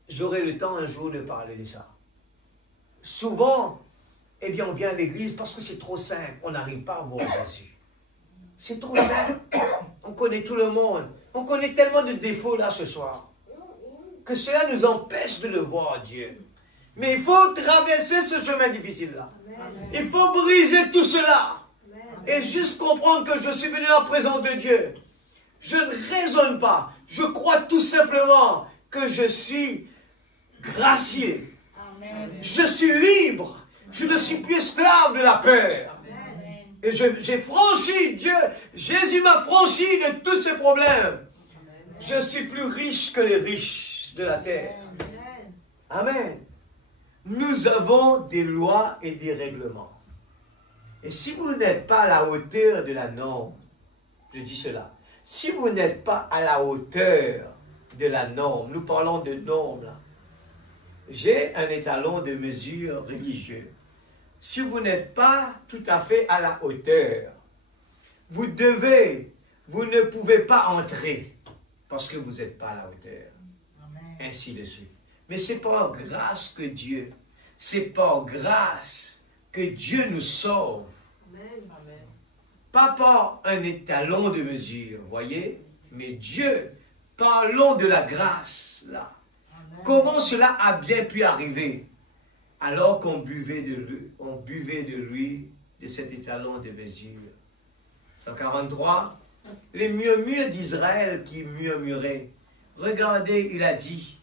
J'aurai le temps un jour de parler de ça. Souvent, eh bien, on vient à l'église parce que c'est trop simple. On n'arrive pas à voir Jésus. C'est trop simple. On connaît tout le monde. On connaît tellement de défauts là ce soir. Que cela nous empêche de le voir, Dieu. Mais il faut traverser ce chemin difficile-là. Il faut briser tout cela. Et juste comprendre que je suis venu dans la présence de Dieu. Je ne raisonne pas. Je crois tout simplement que je suis gracié. Amen. Je suis libre. Je ne suis plus esclave de la peur. Amen. Et j'ai franchi Dieu. Jésus m'a franchi de tous ces problèmes. Amen. Je suis plus riche que les riches de la terre. Amen. Amen. Nous avons des lois et des règlements. Et si vous n'êtes pas à la hauteur de la norme, je dis cela, si vous n'êtes pas à la hauteur de la norme, nous parlons de normes là, j'ai un étalon de mesure religieux. Si vous n'êtes pas tout à fait à la hauteur, vous ne pouvez pas entrer parce que vous n'êtes pas à la hauteur. Amen. Ainsi de suite. Mais c'est par grâce que Dieu, c'est par grâce que Dieu nous sauve. Amen. Pas par un étalon de mesure, voyez, mais Dieu, parlons de la grâce, là. Amen. Comment cela a bien pu arriver alors qu'on buvait de lui, de cet étalon de mesure. 143, les murmures d'Israël qui murmuraient. Regardez, il a dit,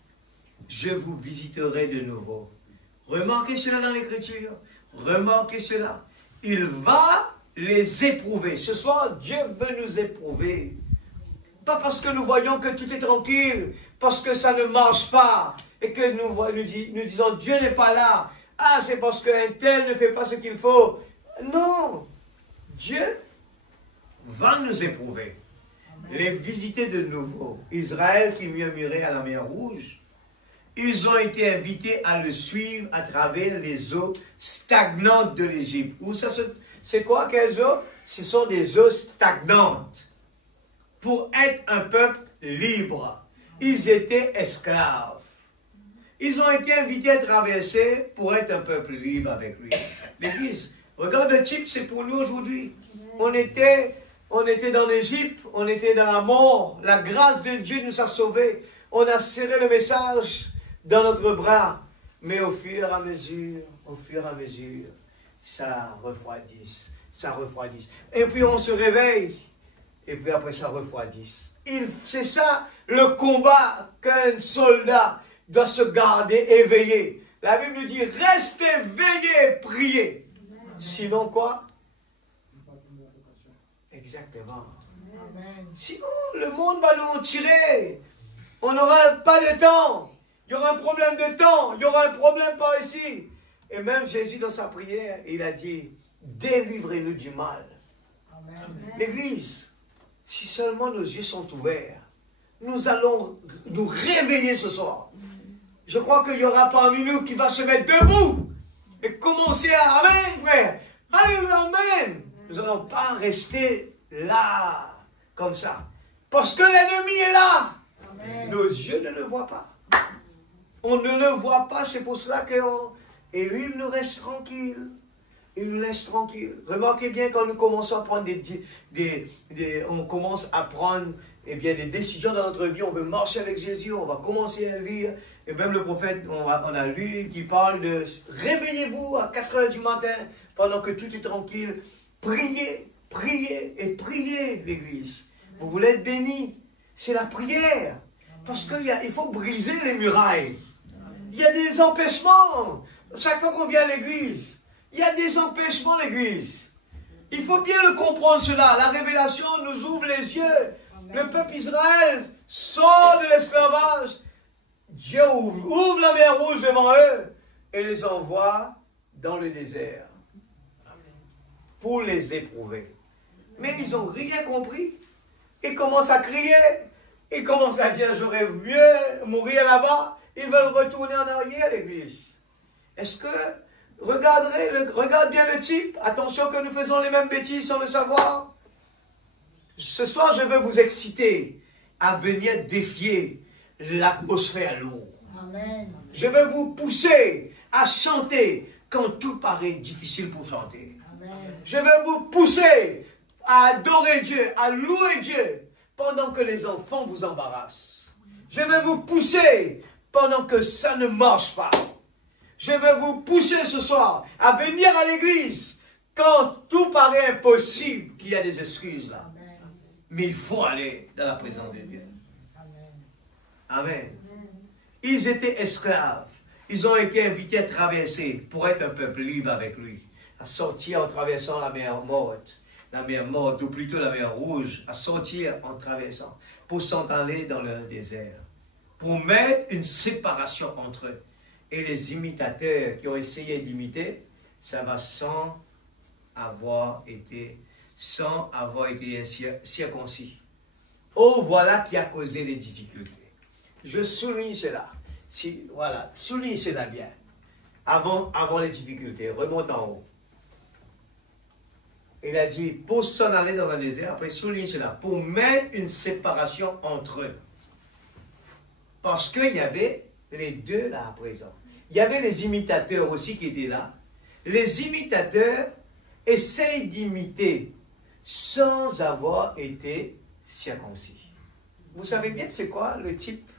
je vous visiterai de nouveau. Remarquez cela dans l'Écriture. Remarquez cela. Il va les éprouver. Ce soir, Dieu veut nous éprouver. Pas parce que nous voyons que tout est tranquille, parce que ça ne marche pas, et que nous disons, Dieu n'est pas là. Ah, c'est parce qu'un tel ne fait pas ce qu'il faut. Non. Dieu va nous éprouver. Amen. Les visiter de nouveau. Israël qui murmurait à la mer Rouge, ils ont été invités à le suivre à travers les eaux stagnantes de l'Égypte. C'est quoi quelles eaux? Ce sont des eaux stagnantes. Pour être un peuple libre. Ils étaient esclaves. Ils ont été invités à traverser pour être un peuple libre avec lui. L'Église, regarde le type, c'est pour nous aujourd'hui. On était dans l'Égypte, on était dans la mort. La grâce de Dieu nous a sauvés. On a serré le message dans notre bras. Mais au fur et à mesure, ça refroidit. Et puis on se réveille. Et puis après ça refroidit. C'est ça le combat qu'un soldat doit se garder éveillé. La Bible nous dit, restez veillés, priez. Sinon quoi? Exactement. Amen. Sinon, le monde va nous tirer. On n'aura pas le temps. Il y aura un problème de temps. Il y aura un problème par ici. Et même Jésus, dans sa prière, il a dit, délivrez-nous du mal. L'Église, si seulement nos yeux sont ouverts, nous allons nous réveiller ce soir. Je crois qu'il y aura parmi nous qui va se mettre debout et commencer à... Amen, frère. Alléluia, amen. Nous n'allons pas rester là, comme ça. Parce que l'ennemi est là. Amen. Nos yeux ne le voient pas. On ne le voit pas, c'est pour cela que... Et lui, il nous reste tranquille. Il nous laisse tranquille. Remarquez bien quand nous commençons à prendre on commence à prendre des décisions dans notre vie. On veut marcher avec Jésus, on va commencer à lire. Et même le prophète, on a lu, qui parle de réveillez-vous à 4 heures du matin, pendant que tout est tranquille. Priez, priez et priez, l'Église. Vous voulez être bénis. C'est la prière. Parce qu'il faut briser les murailles. Il y a des empêchements. Chaque fois qu'on vient à l'Église, il y a des empêchements, l'Église. Il faut bien le comprendre cela. La révélation nous ouvre les yeux. Amen. Le peuple Israël sort de l'esclavage. Dieu ouvre la mer Rouge devant eux et les envoie dans le désert pour les éprouver. Mais ils n'ont rien compris. Ils commencent à crier. Ils commencent à dire, j'aurais mieux mourir là-bas. Ils veulent retourner en arrière, l'Église. Est-ce que... Regarde bien le type. Attention que nous faisons les mêmes bêtises sans le savoir. Ce soir, je veux vous exciter à venir défier l'atmosphère lourde. Amen. Je veux vous pousser à chanter quand tout paraît difficile pour chanter. Amen. Je veux vous pousser à adorer Dieu, à louer Dieu pendant que les enfants vous embarrassent. Je veux vous pousser pendant que ça ne marche pas. Je vais vous pousser ce soir à venir à l'église quand tout paraît impossible, qu'il y a des excuses là. Amen. Mais il faut aller dans la présence de Dieu. Amen. Amen. Ils étaient esclaves. Ils ont été invités à traverser pour être un peuple libre avec lui. À sortir en traversant la mer morte, ou plutôt la mer Rouge, à sortir en traversant, pour s'en aller dans le désert. Pour mettre une séparation entre eux. Et les imitateurs qui ont essayé d'imiter, ça va sans avoir été circoncis. Oh, voilà qui a causé les difficultés. Je souligne cela. Voilà, souligne cela bien. Avant les difficultés, remonte en haut. Il a dit, pour s'en aller dans un désert, après souligne cela, pour mettre une séparation entre eux. Parce qu'il y avait les deux là à présent. Il y avait les imitateurs aussi qui étaient là. Les imitateurs essayent d'imiter sans avoir été circoncis. Vous savez bien c'est quoi le type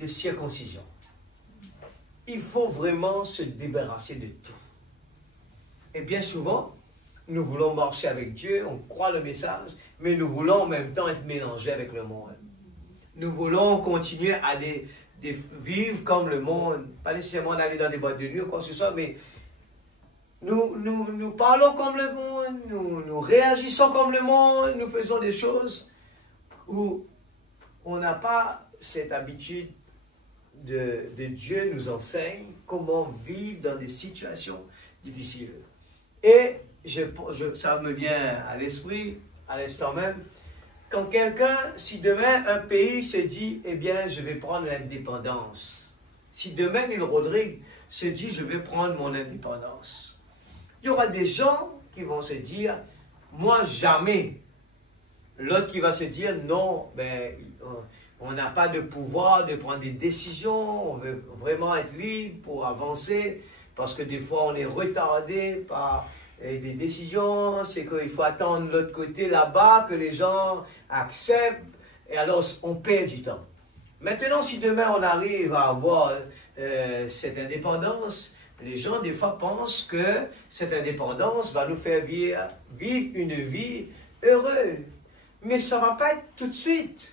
de circoncision? Il faut vraiment se débarrasser de tout. Et bien souvent, nous voulons marcher avec Dieu, on croit le message, mais nous voulons en même temps être mélangés avec le monde. Nous voulons continuer à vivre comme le monde, pas nécessairement d'aller dans des boîtes de nuit ou quoi que ce soit, mais nous parlons comme le monde, nous réagissons comme le monde, nous faisons des choses où on n'a pas cette habitude de Dieu nous enseigne comment vivre dans des situations difficiles. Et ça me vient à l'esprit, à l'instant même, quand quelqu'un, si demain un pays se dit, eh bien, je vais prendre l'indépendance. Si demain l'île Rodrigue se dit, je vais prendre mon indépendance. Il y aura des gens qui vont se dire, moi jamais. L'autre qui va se dire, non, ben, on n'a pas de pouvoir de prendre des décisions, on veut vraiment être libre pour avancer, parce que des fois on est retardé par des décisions, c'est qu'il faut attendre de l'autre côté là-bas, que les gens acceptent, et alors on perd du temps. Maintenant, si demain on arrive à avoir cette indépendance, les gens des fois pensent que cette indépendance va nous faire vivre une vie heureuse. Mais ça ne va pas être tout de suite.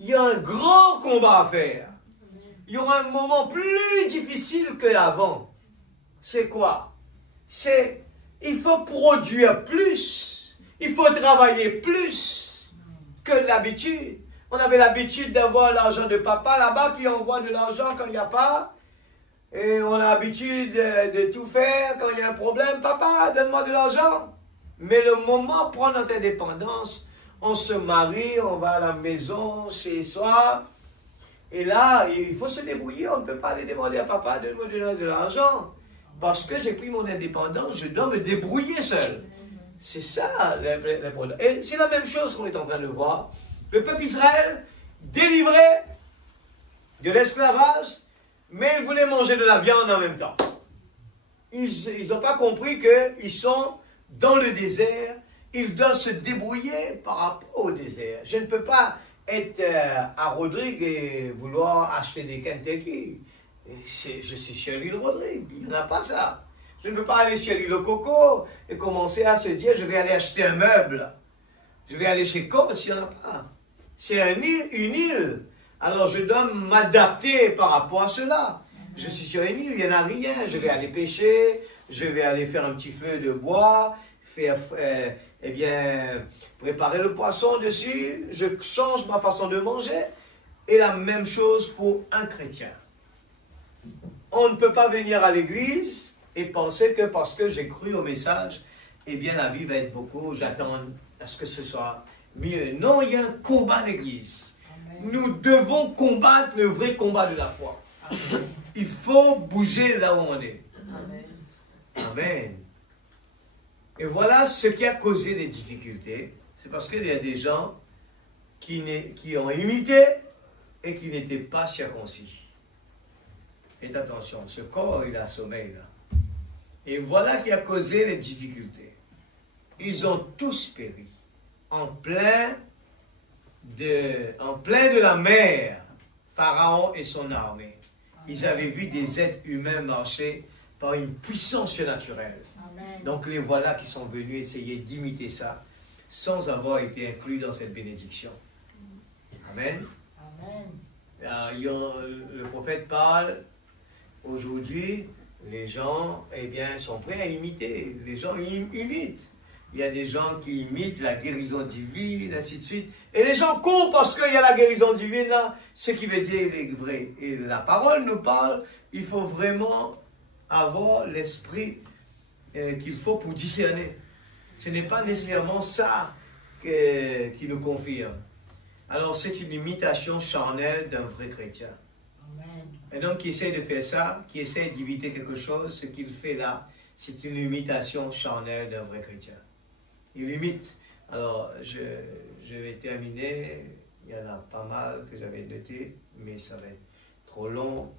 Il y a un grand combat à faire. Il y aura un moment plus difficile que l'avant. C'est quoi? C'est il faut produire plus. Il faut travailler plus que d'habitude. On avait l'habitude d'avoir l'argent de papa là-bas qui envoie de l'argent quand il n'y a pas. Et on a l'habitude de tout faire quand il y a un problème. Papa, donne-moi de l'argent. Mais le moment de prendre notre indépendance, on se marie, on va à la maison, chez soi. Et là, il faut se débrouiller. On ne peut pas aller demander à papa de me donner de l'argent. Parce que j'ai pris mon indépendance, je dois me débrouiller seul. C'est ça le problème. Et c'est la même chose qu'on est en train de voir. Le peuple Israël, délivré de l'esclavage, mais ils voulaient manger de la viande en même temps. Ils n'ont pas compris qu'ils sont dans le désert. Ils doivent se débrouiller par rapport au désert. Je ne peux pas être à Rodrigue et vouloir acheter des Kentucky. Je suis sur l'île Rodrigue. Il n'y en a pas ça. Je ne peux pas aller sur l'île Coco et commencer à se dire je vais aller acheter un meuble. Je vais aller chez Coach, il n'y en a pas. C'est une île. Alors je dois m'adapter par rapport à cela. Je suis sur une île, il n'y en a rien. Je vais aller pêcher, je vais aller faire un petit feu de bois, faire, préparer le poisson dessus. Je change ma façon de manger. Et la même chose pour un chrétien. On ne peut pas venir à l'église et penser que parce que j'ai cru au message, eh bien la vie va être beaucoup, j'attends à ce que ce soit mieux. Non, il y a un combat à l'église. Nous devons combattre le vrai combat de la foi. Amen. Il faut bouger là où on est. Amen. Amen. Et voilà ce qui a causé les difficultés. C'est parce qu'il y a des gens qui ont imité et qui n'étaient pas circoncis. Faites attention, ce corps, il a sommeil là. Et voilà qui a causé les difficultés. Ils ont tous péri. En plein de la mer, Pharaon et son armée. Ils avaient vu des êtres humains marcher par une puissance surnaturelle. Amen. Donc les voilà qui sont venus essayer d'imiter ça, sans avoir été inclus dans cette bénédiction. Amen. Amen. Le prophète parle, aujourd'hui, les gens sont prêts à imiter. Les gens imitent. Il y a des gens qui imitent la guérison divine, ainsi de suite. Et les gens courent parce qu'il y a la guérison divine là, ce qui veut dire est vrai. Et la parole nous parle, il faut vraiment avoir l'esprit qu'il faut pour discerner. Ce n'est pas nécessairement ça qui nous confirme. Alors c'est une imitation charnelle d'un vrai chrétien. Amen. Et donc qui essaie de faire ça, qui essaie d'imiter quelque chose, ce qu'il fait là, c'est une imitation charnelle d'un vrai chrétien. Il imite. Alors, je vais terminer. Il y en a pas mal que j'avais noté, mais ça va être trop long.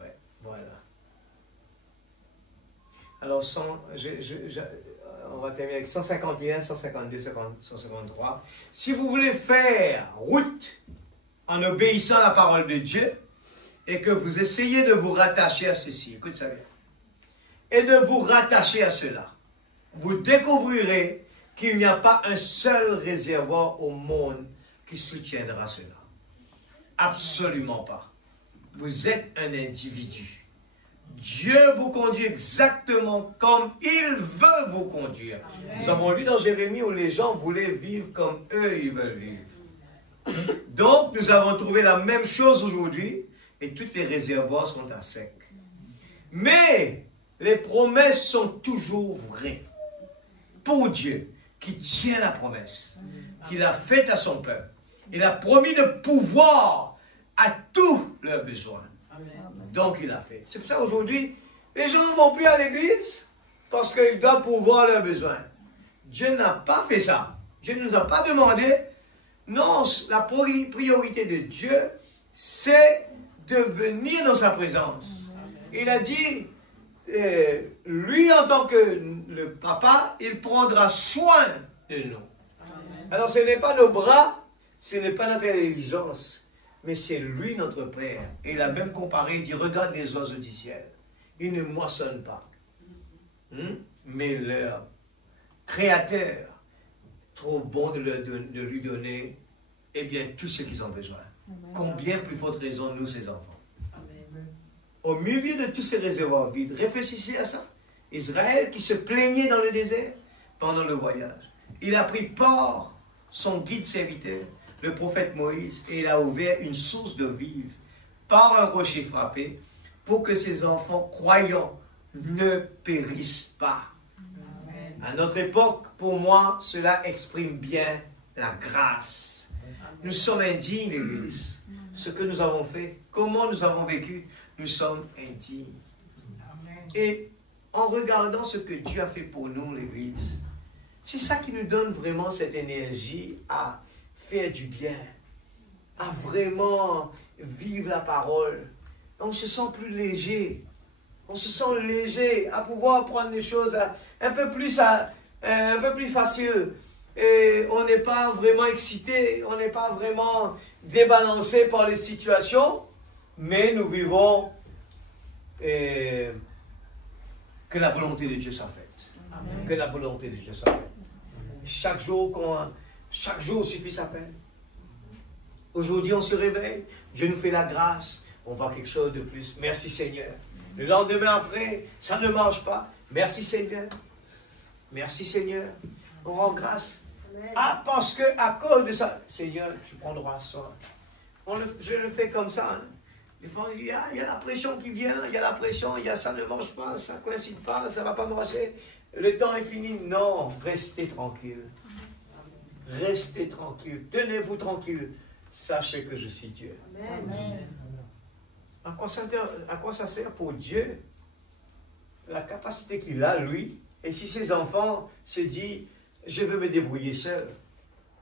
Ouais, voilà. Alors, on va terminer avec 151, 152, 153. Si vous voulez faire route en obéissant à la parole de Dieu et que vous essayez de vous rattacher à ceci, écoute ça bien, et de vous rattacher à cela, vous découvrirez qu'il n'y a pas un seul réservoir au monde qui soutiendra cela. Absolument pas. Vous êtes un individu. Dieu vous conduit exactement comme il veut vous conduire. Amen. Nous avons lu dans Jérémie où les gens voulaient vivre comme eux, ils veulent vivre. Donc, nous avons trouvé la même chose aujourd'hui et toutes les réservoirs sont à sec. Mais les promesses sont toujours vraies. Pour Dieu, qui tient la promesse, qu'il a faite à son peuple. Il a promis de pouvoir à tous leurs besoins. Donc il a fait. C'est pour ça aujourd'hui, les gens ne vont plus à l'église parce qu'ils doivent pouvoir leurs besoins. Dieu n'a pas fait ça. Dieu ne nous a pas demandé. Non, la priorité de Dieu, c'est de venir dans sa présence. Il a dit, lui en tant que le papa, il prendra soin de nous. Amen. Alors ce n'est pas nos bras, ce n'est pas notre intelligence, mais c'est lui notre Père. Et il a même comparé, il dit, regarde les oiseaux du ciel, ils ne moissonnent pas, mais leur Créateur, trop bon de lui donner, eh bien, tout ce qu'ils ont besoin. Amen. Combien plus forte raison nous, ses enfants. Amen. Au milieu de tous ces réservoirs vides, réfléchissez à ça. Israël qui se plaignait dans le désert pendant le voyage. Il a pris part son guide serviteur, le prophète Moïse, et il a ouvert une source de vive par un rocher frappé pour que ses enfants croyants ne périssent pas. Amen. À notre époque, pour moi, cela exprime bien la grâce. Nous sommes indignes, l'Église. Ce que nous avons fait, comment nous avons vécu, nous sommes indignes. Amen. Et en regardant ce que Dieu a fait pour nous, l'Église, c'est ça qui nous donne vraiment cette énergie à faire du bien, à vraiment vivre la parole. On se sent plus léger. On se sent léger à pouvoir prendre les choses un peu plus facile. Et on n'est pas vraiment excité, on n'est pas vraiment débalancé par les situations, mais nous vivons que la volonté de Dieu soit faite. Amen. Que la volonté de Dieu soit faite. Chaque jour suffit sa peine. Aujourd'hui, on se réveille, Dieu nous fait la grâce, on voit quelque chose de plus. Merci Seigneur. Le lendemain après, ça ne marche pas. Merci Seigneur. Merci Seigneur. On rend grâce. Ah, parce que à cause de ça, Seigneur, tu prendras ça. Je le fais comme ça. Hein. Des fois, il y a la pression qui vient, il y a la pression, il y a ça ne marche pas, ça ne coïncide pas, ça ne va pas marcher. Le temps est fini. Non, restez tranquille. Restez tranquille. Tenez-vous tranquille. Sachez que je suis Dieu. Amen. À quoi ça sert pour Dieu la capacité qu'il a, lui, et si ses enfants se disent, je veux me débrouiller seul.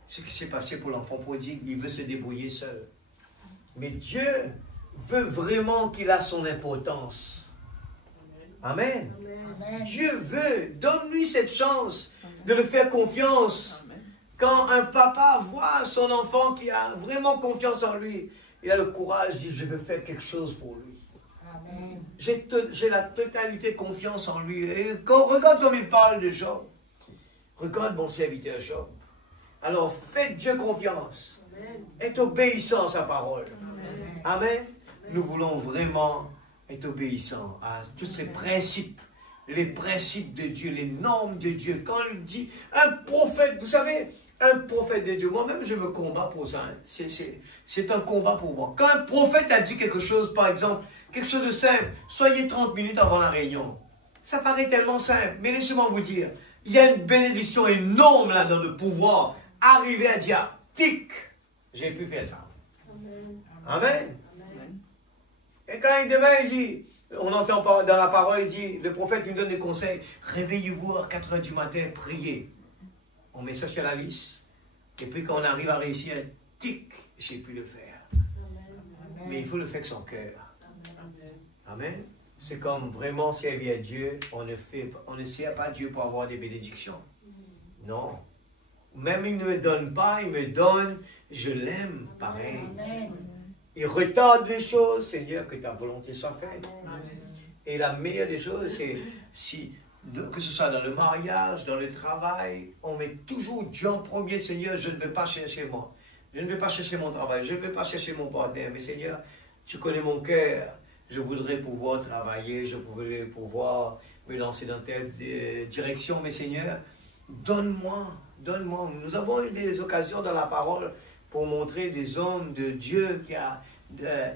Ce qui s'est passé pour l'enfant prodigue, il veut se débrouiller seul. Mais Dieu veut vraiment qu'il a son importance. Amen. Amen. Dieu veut, donne-lui cette chance de le faire confiance. Quand un papa voit son enfant qui a vraiment confiance en lui, il a le courage de dire, je veux faire quelque chose pour lui. Amen. J'ai la totalité confiance en lui. Et quand on regarde comme il parle de Job, regarde mon serviteur Job. Alors faites Dieu confiance. Être obéissant à sa parole. Amen. Nous voulons vraiment être obéissants à tous ces principes. Les principes de Dieu, les normes de Dieu. Quand il dit un prophète, vous savez, un prophète de Dieu, moi-même je me combats pour ça. Hein. C'est un combat pour moi. Quand un prophète a dit quelque chose, par exemple, quelque chose de simple, soyez 30 minutes avant la réunion. Ça paraît tellement simple, mais laissez-moi vous dire, il y a une bénédiction énorme là-dedans de pouvoir arriver à dire, tic, j'ai pu faire ça. Amen. Et quand demain il dit, on entend dans la parole, il dit, le prophète nous donne des conseils, réveillez-vous à 4 h du matin, priez. On met ça sur la liste, et puis quand on arrive à réussir, tic, j'ai pu le faire. Mais il faut le faire avec son cœur. Amen. C'est comme vraiment servir à Dieu, on ne sert pas Dieu pour avoir des bénédictions. Non. Même il ne me donne pas, il me donne, je l'aime pareil. Amen. Il retarde les choses, Seigneur, que ta volonté soit faite. Et la meilleure des choses, c'est que ce soit dans le mariage, dans le travail, on met toujours Dieu en premier. Seigneur, je ne veux pas chercher moi. Je ne veux pas chercher mon travail, je ne veux pas chercher mon partenaire. Mais Seigneur, tu connais mon cœur. Je voudrais pouvoir travailler, je voudrais pouvoir me lancer dans telle direction. Mais Seigneur, donne-moi. Nous avons eu des occasions dans la parole pour montrer des hommes de Dieu qui a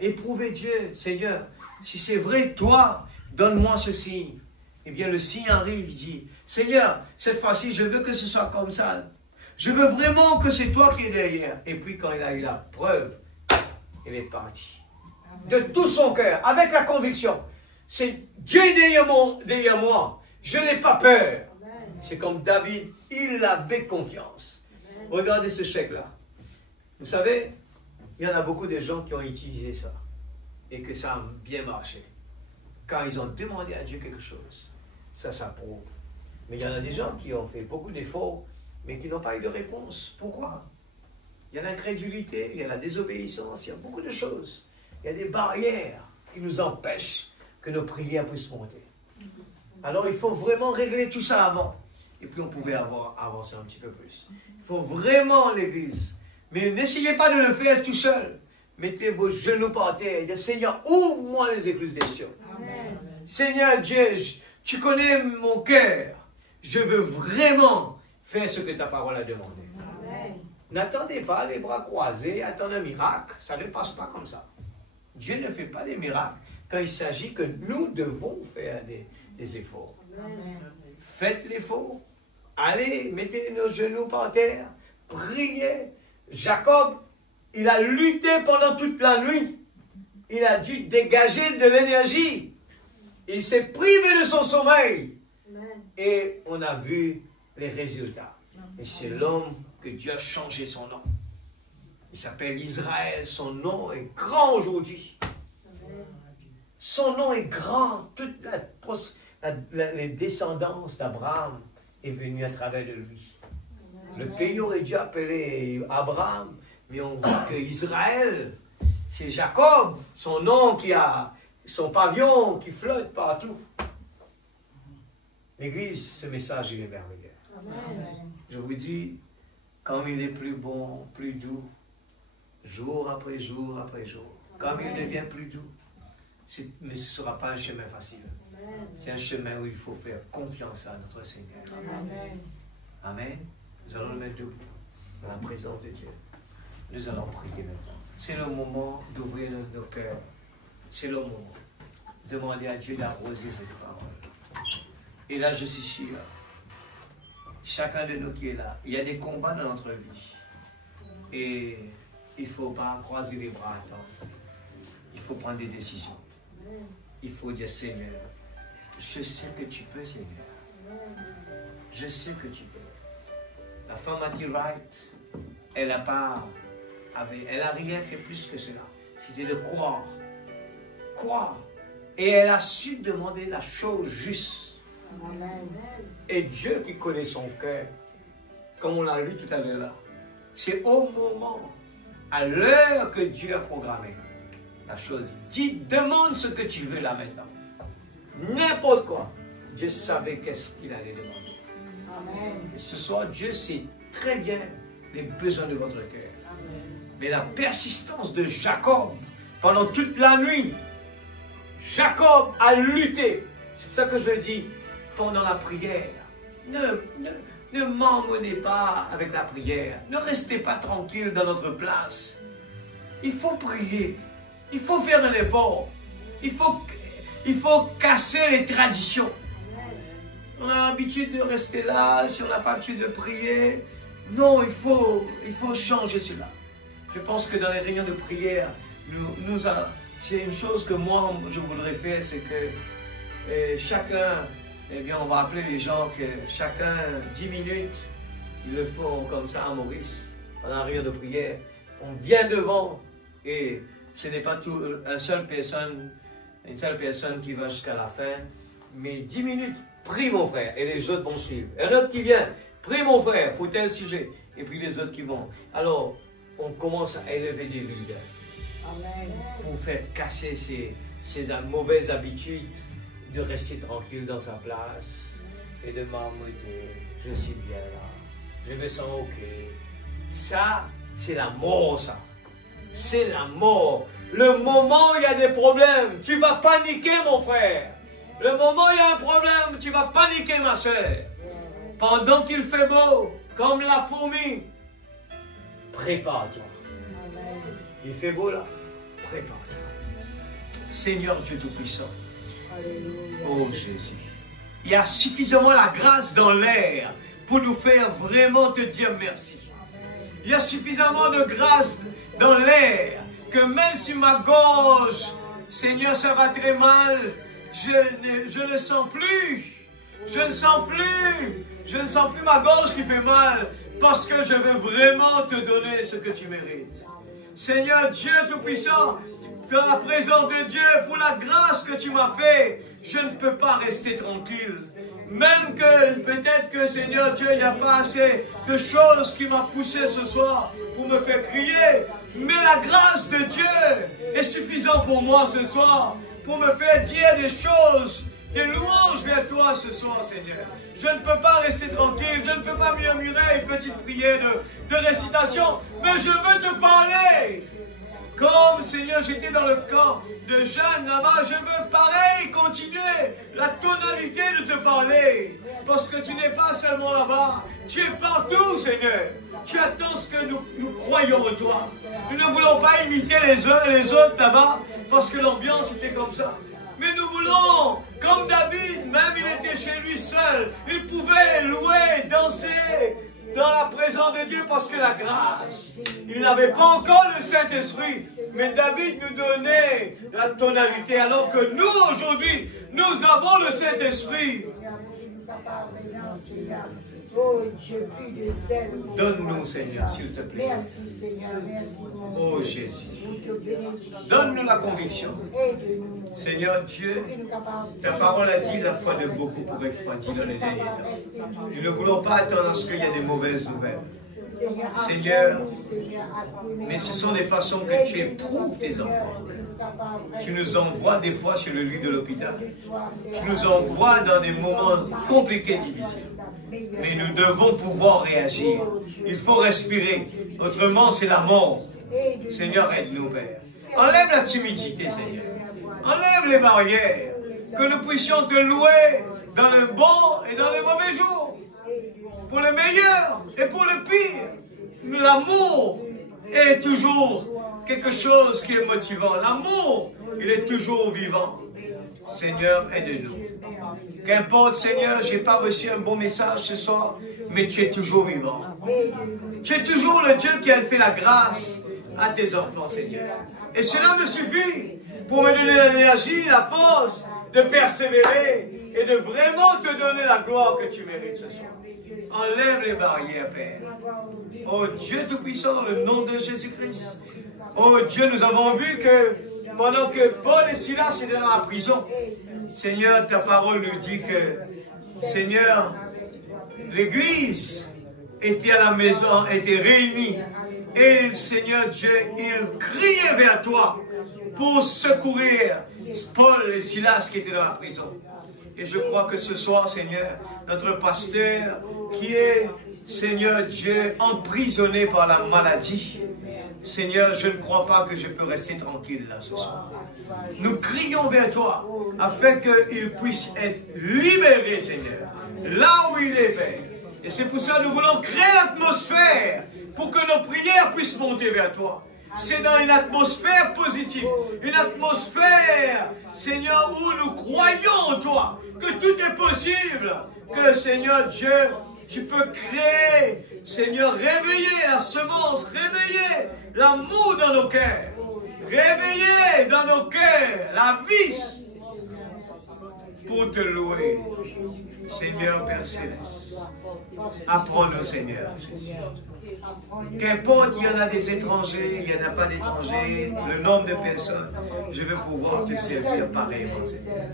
éprouvé Dieu. Seigneur, si c'est vrai, toi, donne-moi ce signe. Eh bien, le signe arrive, il dit, Seigneur, cette fois-ci, je veux que ce soit comme ça. Je veux vraiment que c'est toi qui es derrière. Et puis, quand il a eu la preuve, il est parti. De tout son cœur, avec la conviction. C'est Dieu derrière moi. Je n'ai pas peur. C'est comme David, il avait confiance. Regardez ce chèque-là. Vous savez, il y en a beaucoup de gens qui ont utilisé ça. Et que ça a bien marché. Quand ils ont demandé à Dieu quelque chose, ça prouve. Mais il y en a des gens qui ont fait beaucoup d'efforts, mais qui n'ont pas eu de réponse. Pourquoi? Il y a l'incrédulité, il y a la désobéissance, il y a beaucoup de choses. Il y a des barrières qui nous empêchent que nos prières puissent monter. Alors il faut vraiment régler tout ça avant. Et puis on pouvait avancer un petit peu plus. Il faut vraiment l'Église. Mais n'essayez pas de le faire tout seul. Mettez vos genoux par terre et dites, Seigneur, ouvre-moi les écluses des cieux. Amen. Seigneur Dieu, tu connais mon cœur. Je veux vraiment faire ce que ta parole a demandé. Amen. N'attendez pas les bras croisés, attendez un miracle. Ça ne passe pas comme ça. Dieu ne fait pas des miracles quand il s'agit que nous devons faire des efforts. Amen. Faites l'effort. Allez, mettez nos genoux par terre. Priez. Jacob, il a lutté pendant toute la nuit. Il a dû dégager de l'énergie. Il s'est privé de son sommeil. Et on a vu les résultats. Et c'est l'homme que Dieu a changé son nom. Il s'appelle Israël. Son nom est grand aujourd'hui. Son nom est grand. Toute les descendances d'Abraham est venue à travers de lui. Le pays aurait dû appeler Abraham, mais on voit que Israël, c'est Jacob, son nom qui a son pavillon qui flotte partout. L'Église, ce message, il est merveilleux. Amen. Je vous dis, comme il est plus bon, plus doux, jour après jour après jour, comme il devient plus doux, mais ce ne sera pas un chemin facile. C'est un chemin où il faut faire confiance à notre Seigneur. Amen. Amen. Nous allons nous mettre debout dans la présence de Dieu. Nous allons prier maintenant. C'est le moment d'ouvrir nos cœurs. C'est le moment. Demander à Dieu d'arroser cette parole. Et là, je suis sûr, chacun de nous qui est là, il y a des combats dans notre vie. Et il ne faut pas croiser les bras à temps. Il faut prendre des décisions. Il faut dire, Seigneur, je sais que tu peux, Seigneur. Je sais que tu peux. La femme Mattie Wright, elle n'a rien fait plus que cela. C'était de croire. Croire. Et elle a su demander la chose juste. Amen. Et Dieu qui connaît son cœur, comme on l'a lu tout à l'heure là, c'est au moment, à l'heure que Dieu a programmé la chose. Dis, demande ce que tu veux là maintenant. N'importe quoi. Dieu savait qu'est-ce qu'il allait demander. Amen. Et ce soir, Dieu sait très bien les besoins de votre cœur. Mais la persistance de Jacob pendant toute la nuit, Jacob a lutté. C'est pour ça que je dis, pendant la prière, ne m'emmenez pas avec la prière. Ne restez pas tranquille dans notre place. Il faut prier. Il faut faire un effort. Il faut casser les traditions. On a l'habitude de rester là, si on n'a pas l'habitude de prier. Non, il faut changer cela. Je pense que dans les réunions de prière, c'est une chose que moi, je voudrais faire, c'est que chacun, eh bien, on va appeler les gens que chacun, 10 minutes, ils le font comme ça à Maurice, pendant la réunion de prière. On vient devant et ce n'est pas une seule personne qui va jusqu'à la fin, mais 10 minutes, prie mon frère, et les autres vont suivre. Un autre qui vient, prie mon frère pour tel sujet, et puis les autres qui vont. Alors, on commence à élever des leaders. Amen. Pour faire casser ces mauvaises habitudes de rester tranquille dans sa place et de marmotter. Je suis bien là, je me sens ok. Ça, c'est la mort, ça. C'est la mort. Le moment où il y a des problèmes, tu vas paniquer, mon frère. Le moment où il y a un problème, tu vas paniquer, ma soeur. Pendant qu'il fait beau, comme la fourmi, prépare-toi. Amen. Il fait beau là, prépare-toi. Seigneur Dieu Tout-Puissant, Alléluia. oh Jésus, il y a suffisamment la grâce dans l'air pour nous faire vraiment te dire merci. Il y a suffisamment de grâce dans l'air que même si ma gorge, Seigneur, ça va très mal, je ne sens plus. Je ne sens plus. Je ne sens plus ma gorge qui fait mal parce que je veux vraiment te donner ce que tu mérites. Seigneur Dieu Tout-Puissant, dans la présence de Dieu, pour la grâce que tu m'as fait, je ne peux pas rester tranquille. Même que peut-être que Seigneur Dieu, il n'y a pas assez de choses qui m'ont poussé ce soir pour me faire crier. Mais la grâce de Dieu est suffisante pour moi ce soir, pour me faire dire des choses, des louanges vers toi ce soir, Seigneur. Je ne peux pas rester tranquille, je ne peux pas murmurer une petite prière de récitation, mais je veux te parler. Comme, Seigneur, j'étais dans le camp de jeunes là-bas, je veux pareil continuer la tonalité de te parler. Parce que tu n'es pas seulement là-bas, tu es partout, Seigneur. Tu attends ce que nous croyons en toi. Nous ne voulons pas imiter les uns et les autres là-bas, parce que l'ambiance était comme ça. Mais nous voulons, comme David, même il était chez lui seul, il pouvait louer, danser dans la présence de Dieu parce que la grâce, il n'avait pas encore le Saint-Esprit. Mais David nous donnait la tonalité, alors que nous, aujourd'hui, nous avons le Saint-Esprit. Donne-nous, Seigneur, s'il te plaît. Merci, Seigneur. Merci, mon Oh Jésus. Donne-nous la conviction. Seigneur Dieu, ta parole a dit la foi de beaucoup pour refroidir dans les derniers temps. Nous ne voulons pas attendre à ce qu'il y ait des mauvaises nouvelles. Seigneur, mais ce sont des façons que tu éprouves tes enfants. Tu nous envoies des fois sur le lit de l'hôpital. Tu nous envoies dans des moments compliqués, difficiles. Mais nous devons pouvoir réagir. Il faut respirer. Autrement, c'est la mort. Seigneur, aide-nous, Père. Enlève la timidité, Seigneur. Enlève les barrières. Que nous puissions te louer dans le bon et dans les mauvais jours. Pour le meilleur et pour le pire. L'amour est toujours quelque chose qui est motivant. L'amour, il est toujours vivant. Seigneur, aide-nous. Qu'importe, Seigneur, je n'ai pas reçu un bon message ce soir, mais tu es toujours vivant. Tu es toujours le Dieu qui a fait la grâce à tes enfants, Seigneur. Et cela me suffit pour me donner l'énergie, la force de persévérer et de vraiment te donner la gloire que tu mérites ce soir. Enlève les barrières, Père. Oh Dieu Tout-Puissant, dans le nom de Jésus-Christ. Oh Dieu, nous avons vu que pendant que Paul et Silas étaient dans la prison, Seigneur, ta parole nous dit que, Seigneur, l'Église était à la maison, était réunie. Et Seigneur Dieu, il criait vers toi pour secourir Paul et Silas qui étaient dans la prison. Et je crois que ce soir, Seigneur, notre pasteur qui est, Seigneur Dieu, emprisonné par la maladie, Seigneur, je ne crois pas que je peux rester tranquille là ce soir. Nous crions vers toi afin qu'il puisse être libéré, Seigneur, là où il est, Père. Et c'est pour ça que nous voulons créer l'atmosphère pour que nos prières puissent monter vers toi. C'est dans une atmosphère positive, une atmosphère, Seigneur, où nous croyons en toi, que tout est possible, que, Seigneur Dieu, tu peux créer, Seigneur, réveiller la semence, réveiller l'amour dans nos cœurs, réveiller dans nos cœurs la vie pour te louer, Seigneur Père Céleste. Apprends-nous, Seigneur. Qu'importe, il y en a des étrangers, il n'y en a pas d'étrangers, le nombre de personnes, je veux pouvoir te servir pareillement, Seigneur.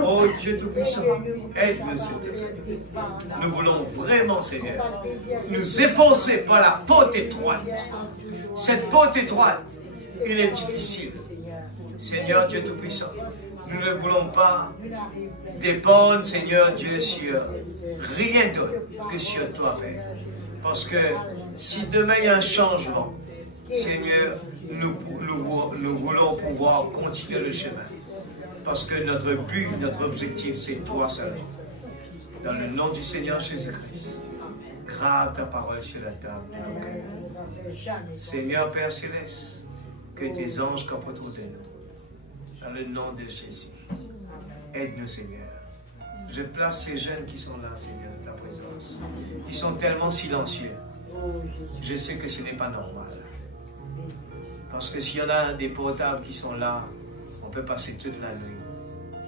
Oh Dieu Tout-Puissant, aide-nous, Seigneur. Nous voulons vraiment, Seigneur, nous efforcer par la porte étroite. Cette porte étroite, il est difficile. Seigneur Dieu Tout-Puissant, nous ne voulons pas dépendre, Seigneur Dieu, sur rien d'autre que sur toi, Père. Parce que si demain il y a un changement, Seigneur, nous voulons pouvoir continuer le chemin. Parce que notre but, notre objectif, c'est toi seul. Dans le nom du Seigneur Jésus-Christ, grave ta parole sur la table de nos cœurs. Seigneur Père Céleste, que tes anges campent autour de nous. Dans le nom de Jésus, aide-nous, Seigneur. Je place ces jeunes qui sont là, Seigneur, de ta présence, qui sont tellement silencieux. Je sais que ce n'est pas normal. Parce que s'il y en a des portables qui sont là, on peut passer toute la nuit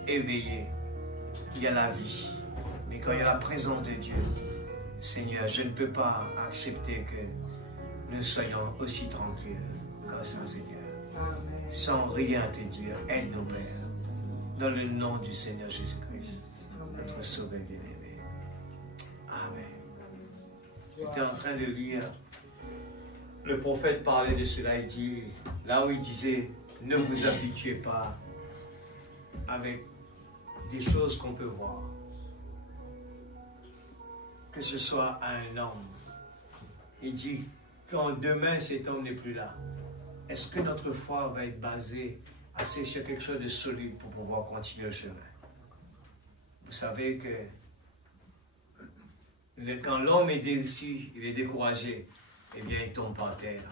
éveillé. Il y a la vie. Mais quand il y a la présence de Dieu, Seigneur, je ne peux pas accepter que nous soyons aussi tranquilles comme ça, Seigneur. Sans rien te dire, aide-nous, Père. Dans le nom du Seigneur Jésus-Christ, notre Sauveur bien-aimé. Amen. J'étais en train de lire, le prophète parlait de cela, il dit, là où il disait, ne vous habituez pas avec des choses qu'on peut voir. Que ce soit à un homme. Il dit, quand demain cet homme n'est plus là, est-ce que notre foi va être basée assez sur quelque chose de solide pour pouvoir continuer le chemin? Vous savez que quand l'homme est déçu, il est découragé, eh bien il tombe par terre.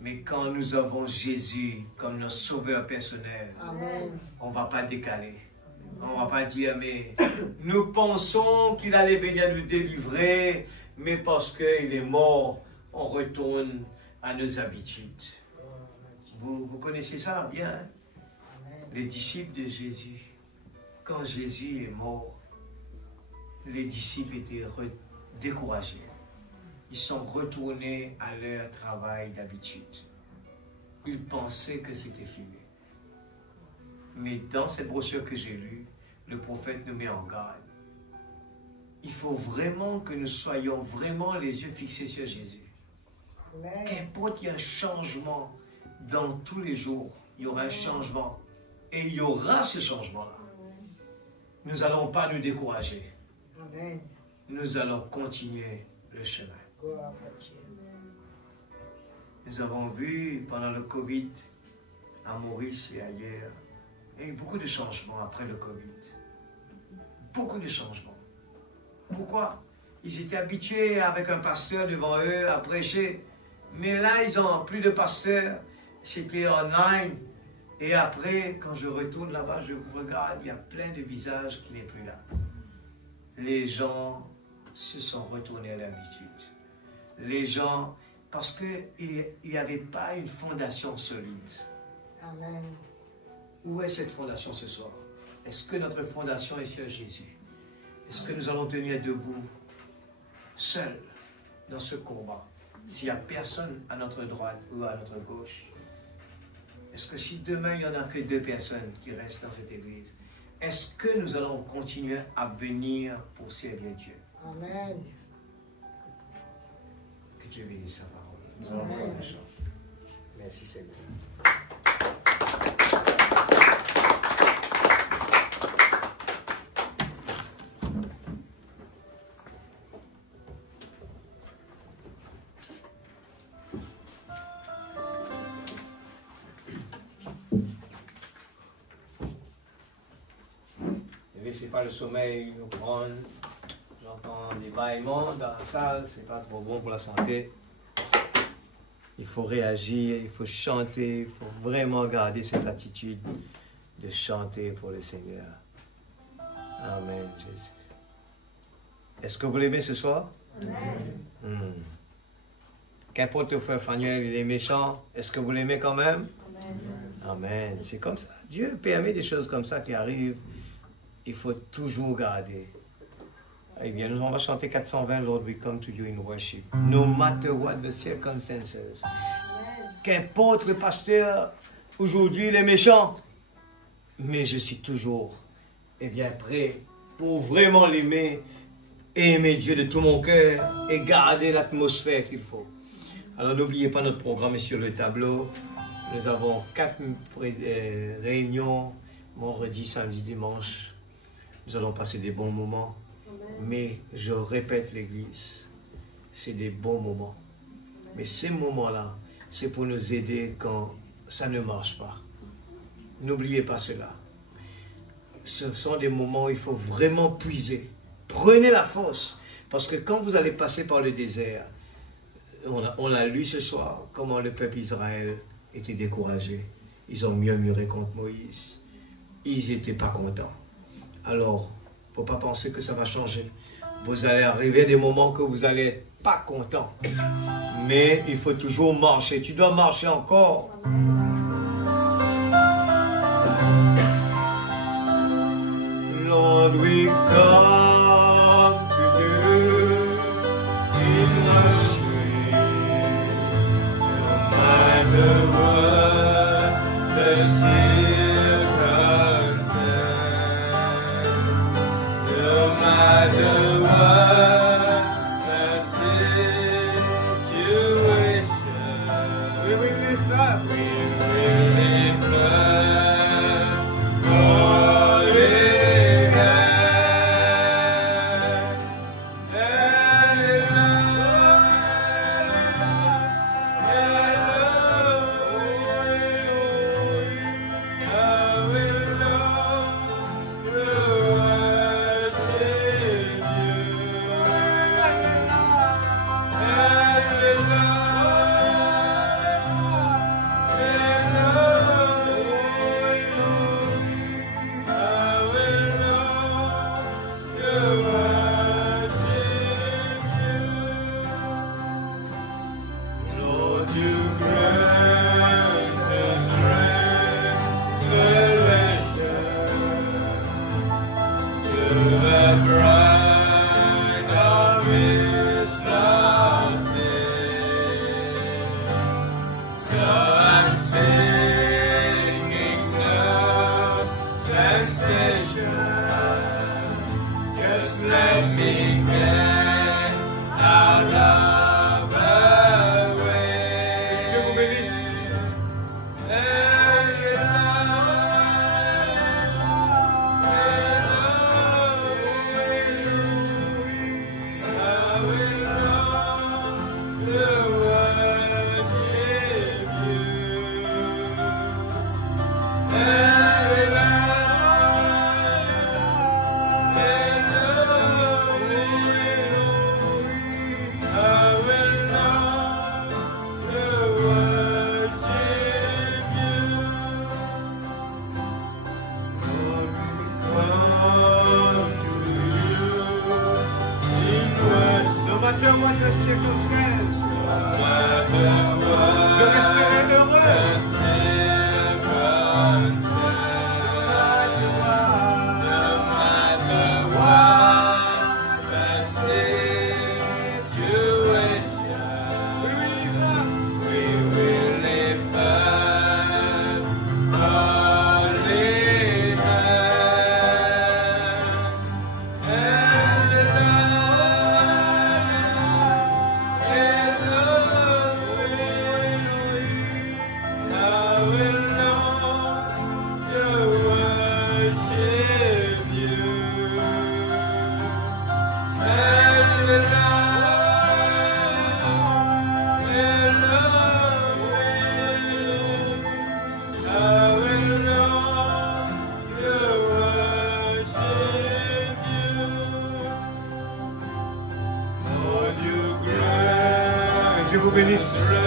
Mais quand nous avons Jésus comme notre sauveur personnel, Amen. on ne va pas décaler. On ne va pas dire, mais nous pensons qu'il allait venir nous délivrer, mais parce qu'il est mort, on retourne à nos habitudes. Vous connaissez ça bien, hein? Les disciples de Jésus, quand Jésus est mort, les disciples étaient découragés. Ils sont retournés à leur travail d'habitude. Ils pensaient que c'était fini. Mais dans cette brochure que j'ai lue, le prophète nous met en garde. Il faut vraiment que nous soyons vraiment les yeux fixés sur Jésus. Qu'importe, il y a un changement dans tous les jours. Il y aura un changement. Et il y aura ce changement-là. Nous n'allons pas nous décourager. Amen. Nous allons continuer le chemin. Gloire à Dieu. Nous avons vu pendant le Covid, à Maurice et ailleurs, il y a eu beaucoup de changements après le Covid. Beaucoup de changements. Pourquoi? Ils étaient habitués avec un pasteur devant eux à prêcher. Mais là, ils n'ont plus de pasteur. C'était online. Et après, quand je retourne là-bas, je vous regarde, il y a plein de visages qui n'est plus là. Les gens se sont retournés à l'habitude. Les gens, parce qu'il n'y avait pas une fondation solide. Amen. Où est cette fondation ce soir? Est-ce que notre fondation est sur Jésus? Est-ce que nous allons tenir debout, seuls, dans ce combat? S'il n'y a personne à notre droite ou à notre gauche, est-ce que si demain il n'y en a que 2 personnes qui restent dans cette église, est-ce que nous allons continuer à venir pour servir Dieu? Amen. Que Dieu bénisse sa parole. Nous allons voir le chant. Merci Seigneur. Ne laissez pas le sommeil nous prendre. J'entends des bâillements dans la salle, c'est pas trop bon pour la santé. Il faut réagir, il faut chanter, il faut vraiment garder cette attitude de chanter pour le Seigneur. Amen, Jésus. Est-ce que vous l'aimez ce soir? Amen. Qu'importe le frère Fanuel, il est méchant, est-ce que vous l'aimez quand même? Amen. Amen. C'est comme ça. Dieu permet des choses comme ça qui arrivent. Il faut toujours garder. Eh bien, nous on va chanter 420, Lord, we come to you in worship. No matter what the circumstances. Qu'importe le pasteur, aujourd'hui il est méchant, mais je suis toujours, bien, prêt pour vraiment l'aimer et aimer Dieu de tout mon cœur et garder l'atmosphère qu'il faut. Alors n'oubliez pas notre programme est sur le tableau. Nous avons 4 réunions, vendredi, samedi, dimanche. Nous allons passer des bons moments. Mais je répète l'église, c'est des bons moments. Mais ces moments-là, c'est pour nous aider quand ça ne marche pas. N'oubliez pas cela. Ce sont des moments où il faut vraiment puiser. Prenez la force. Parce que quand vous allez passer par le désert, on l'a lu ce soir, comment le peuple Israël était découragé. Ils ont murmuré contre Moïse. Ils n'étaient pas contents. Alors, il ne faut pas penser que ça va changer. Vous allez arriver à des moments que vous n'allez être pas content. Mais il faut toujours marcher. Tu dois marcher encore. Lord, we come to you in worship. No matter what the circumstance, no matter what the situation, we will lift up. We will lift up holy hands. matter what the circumstance, je resterai heureux. Dieu vous bénisse.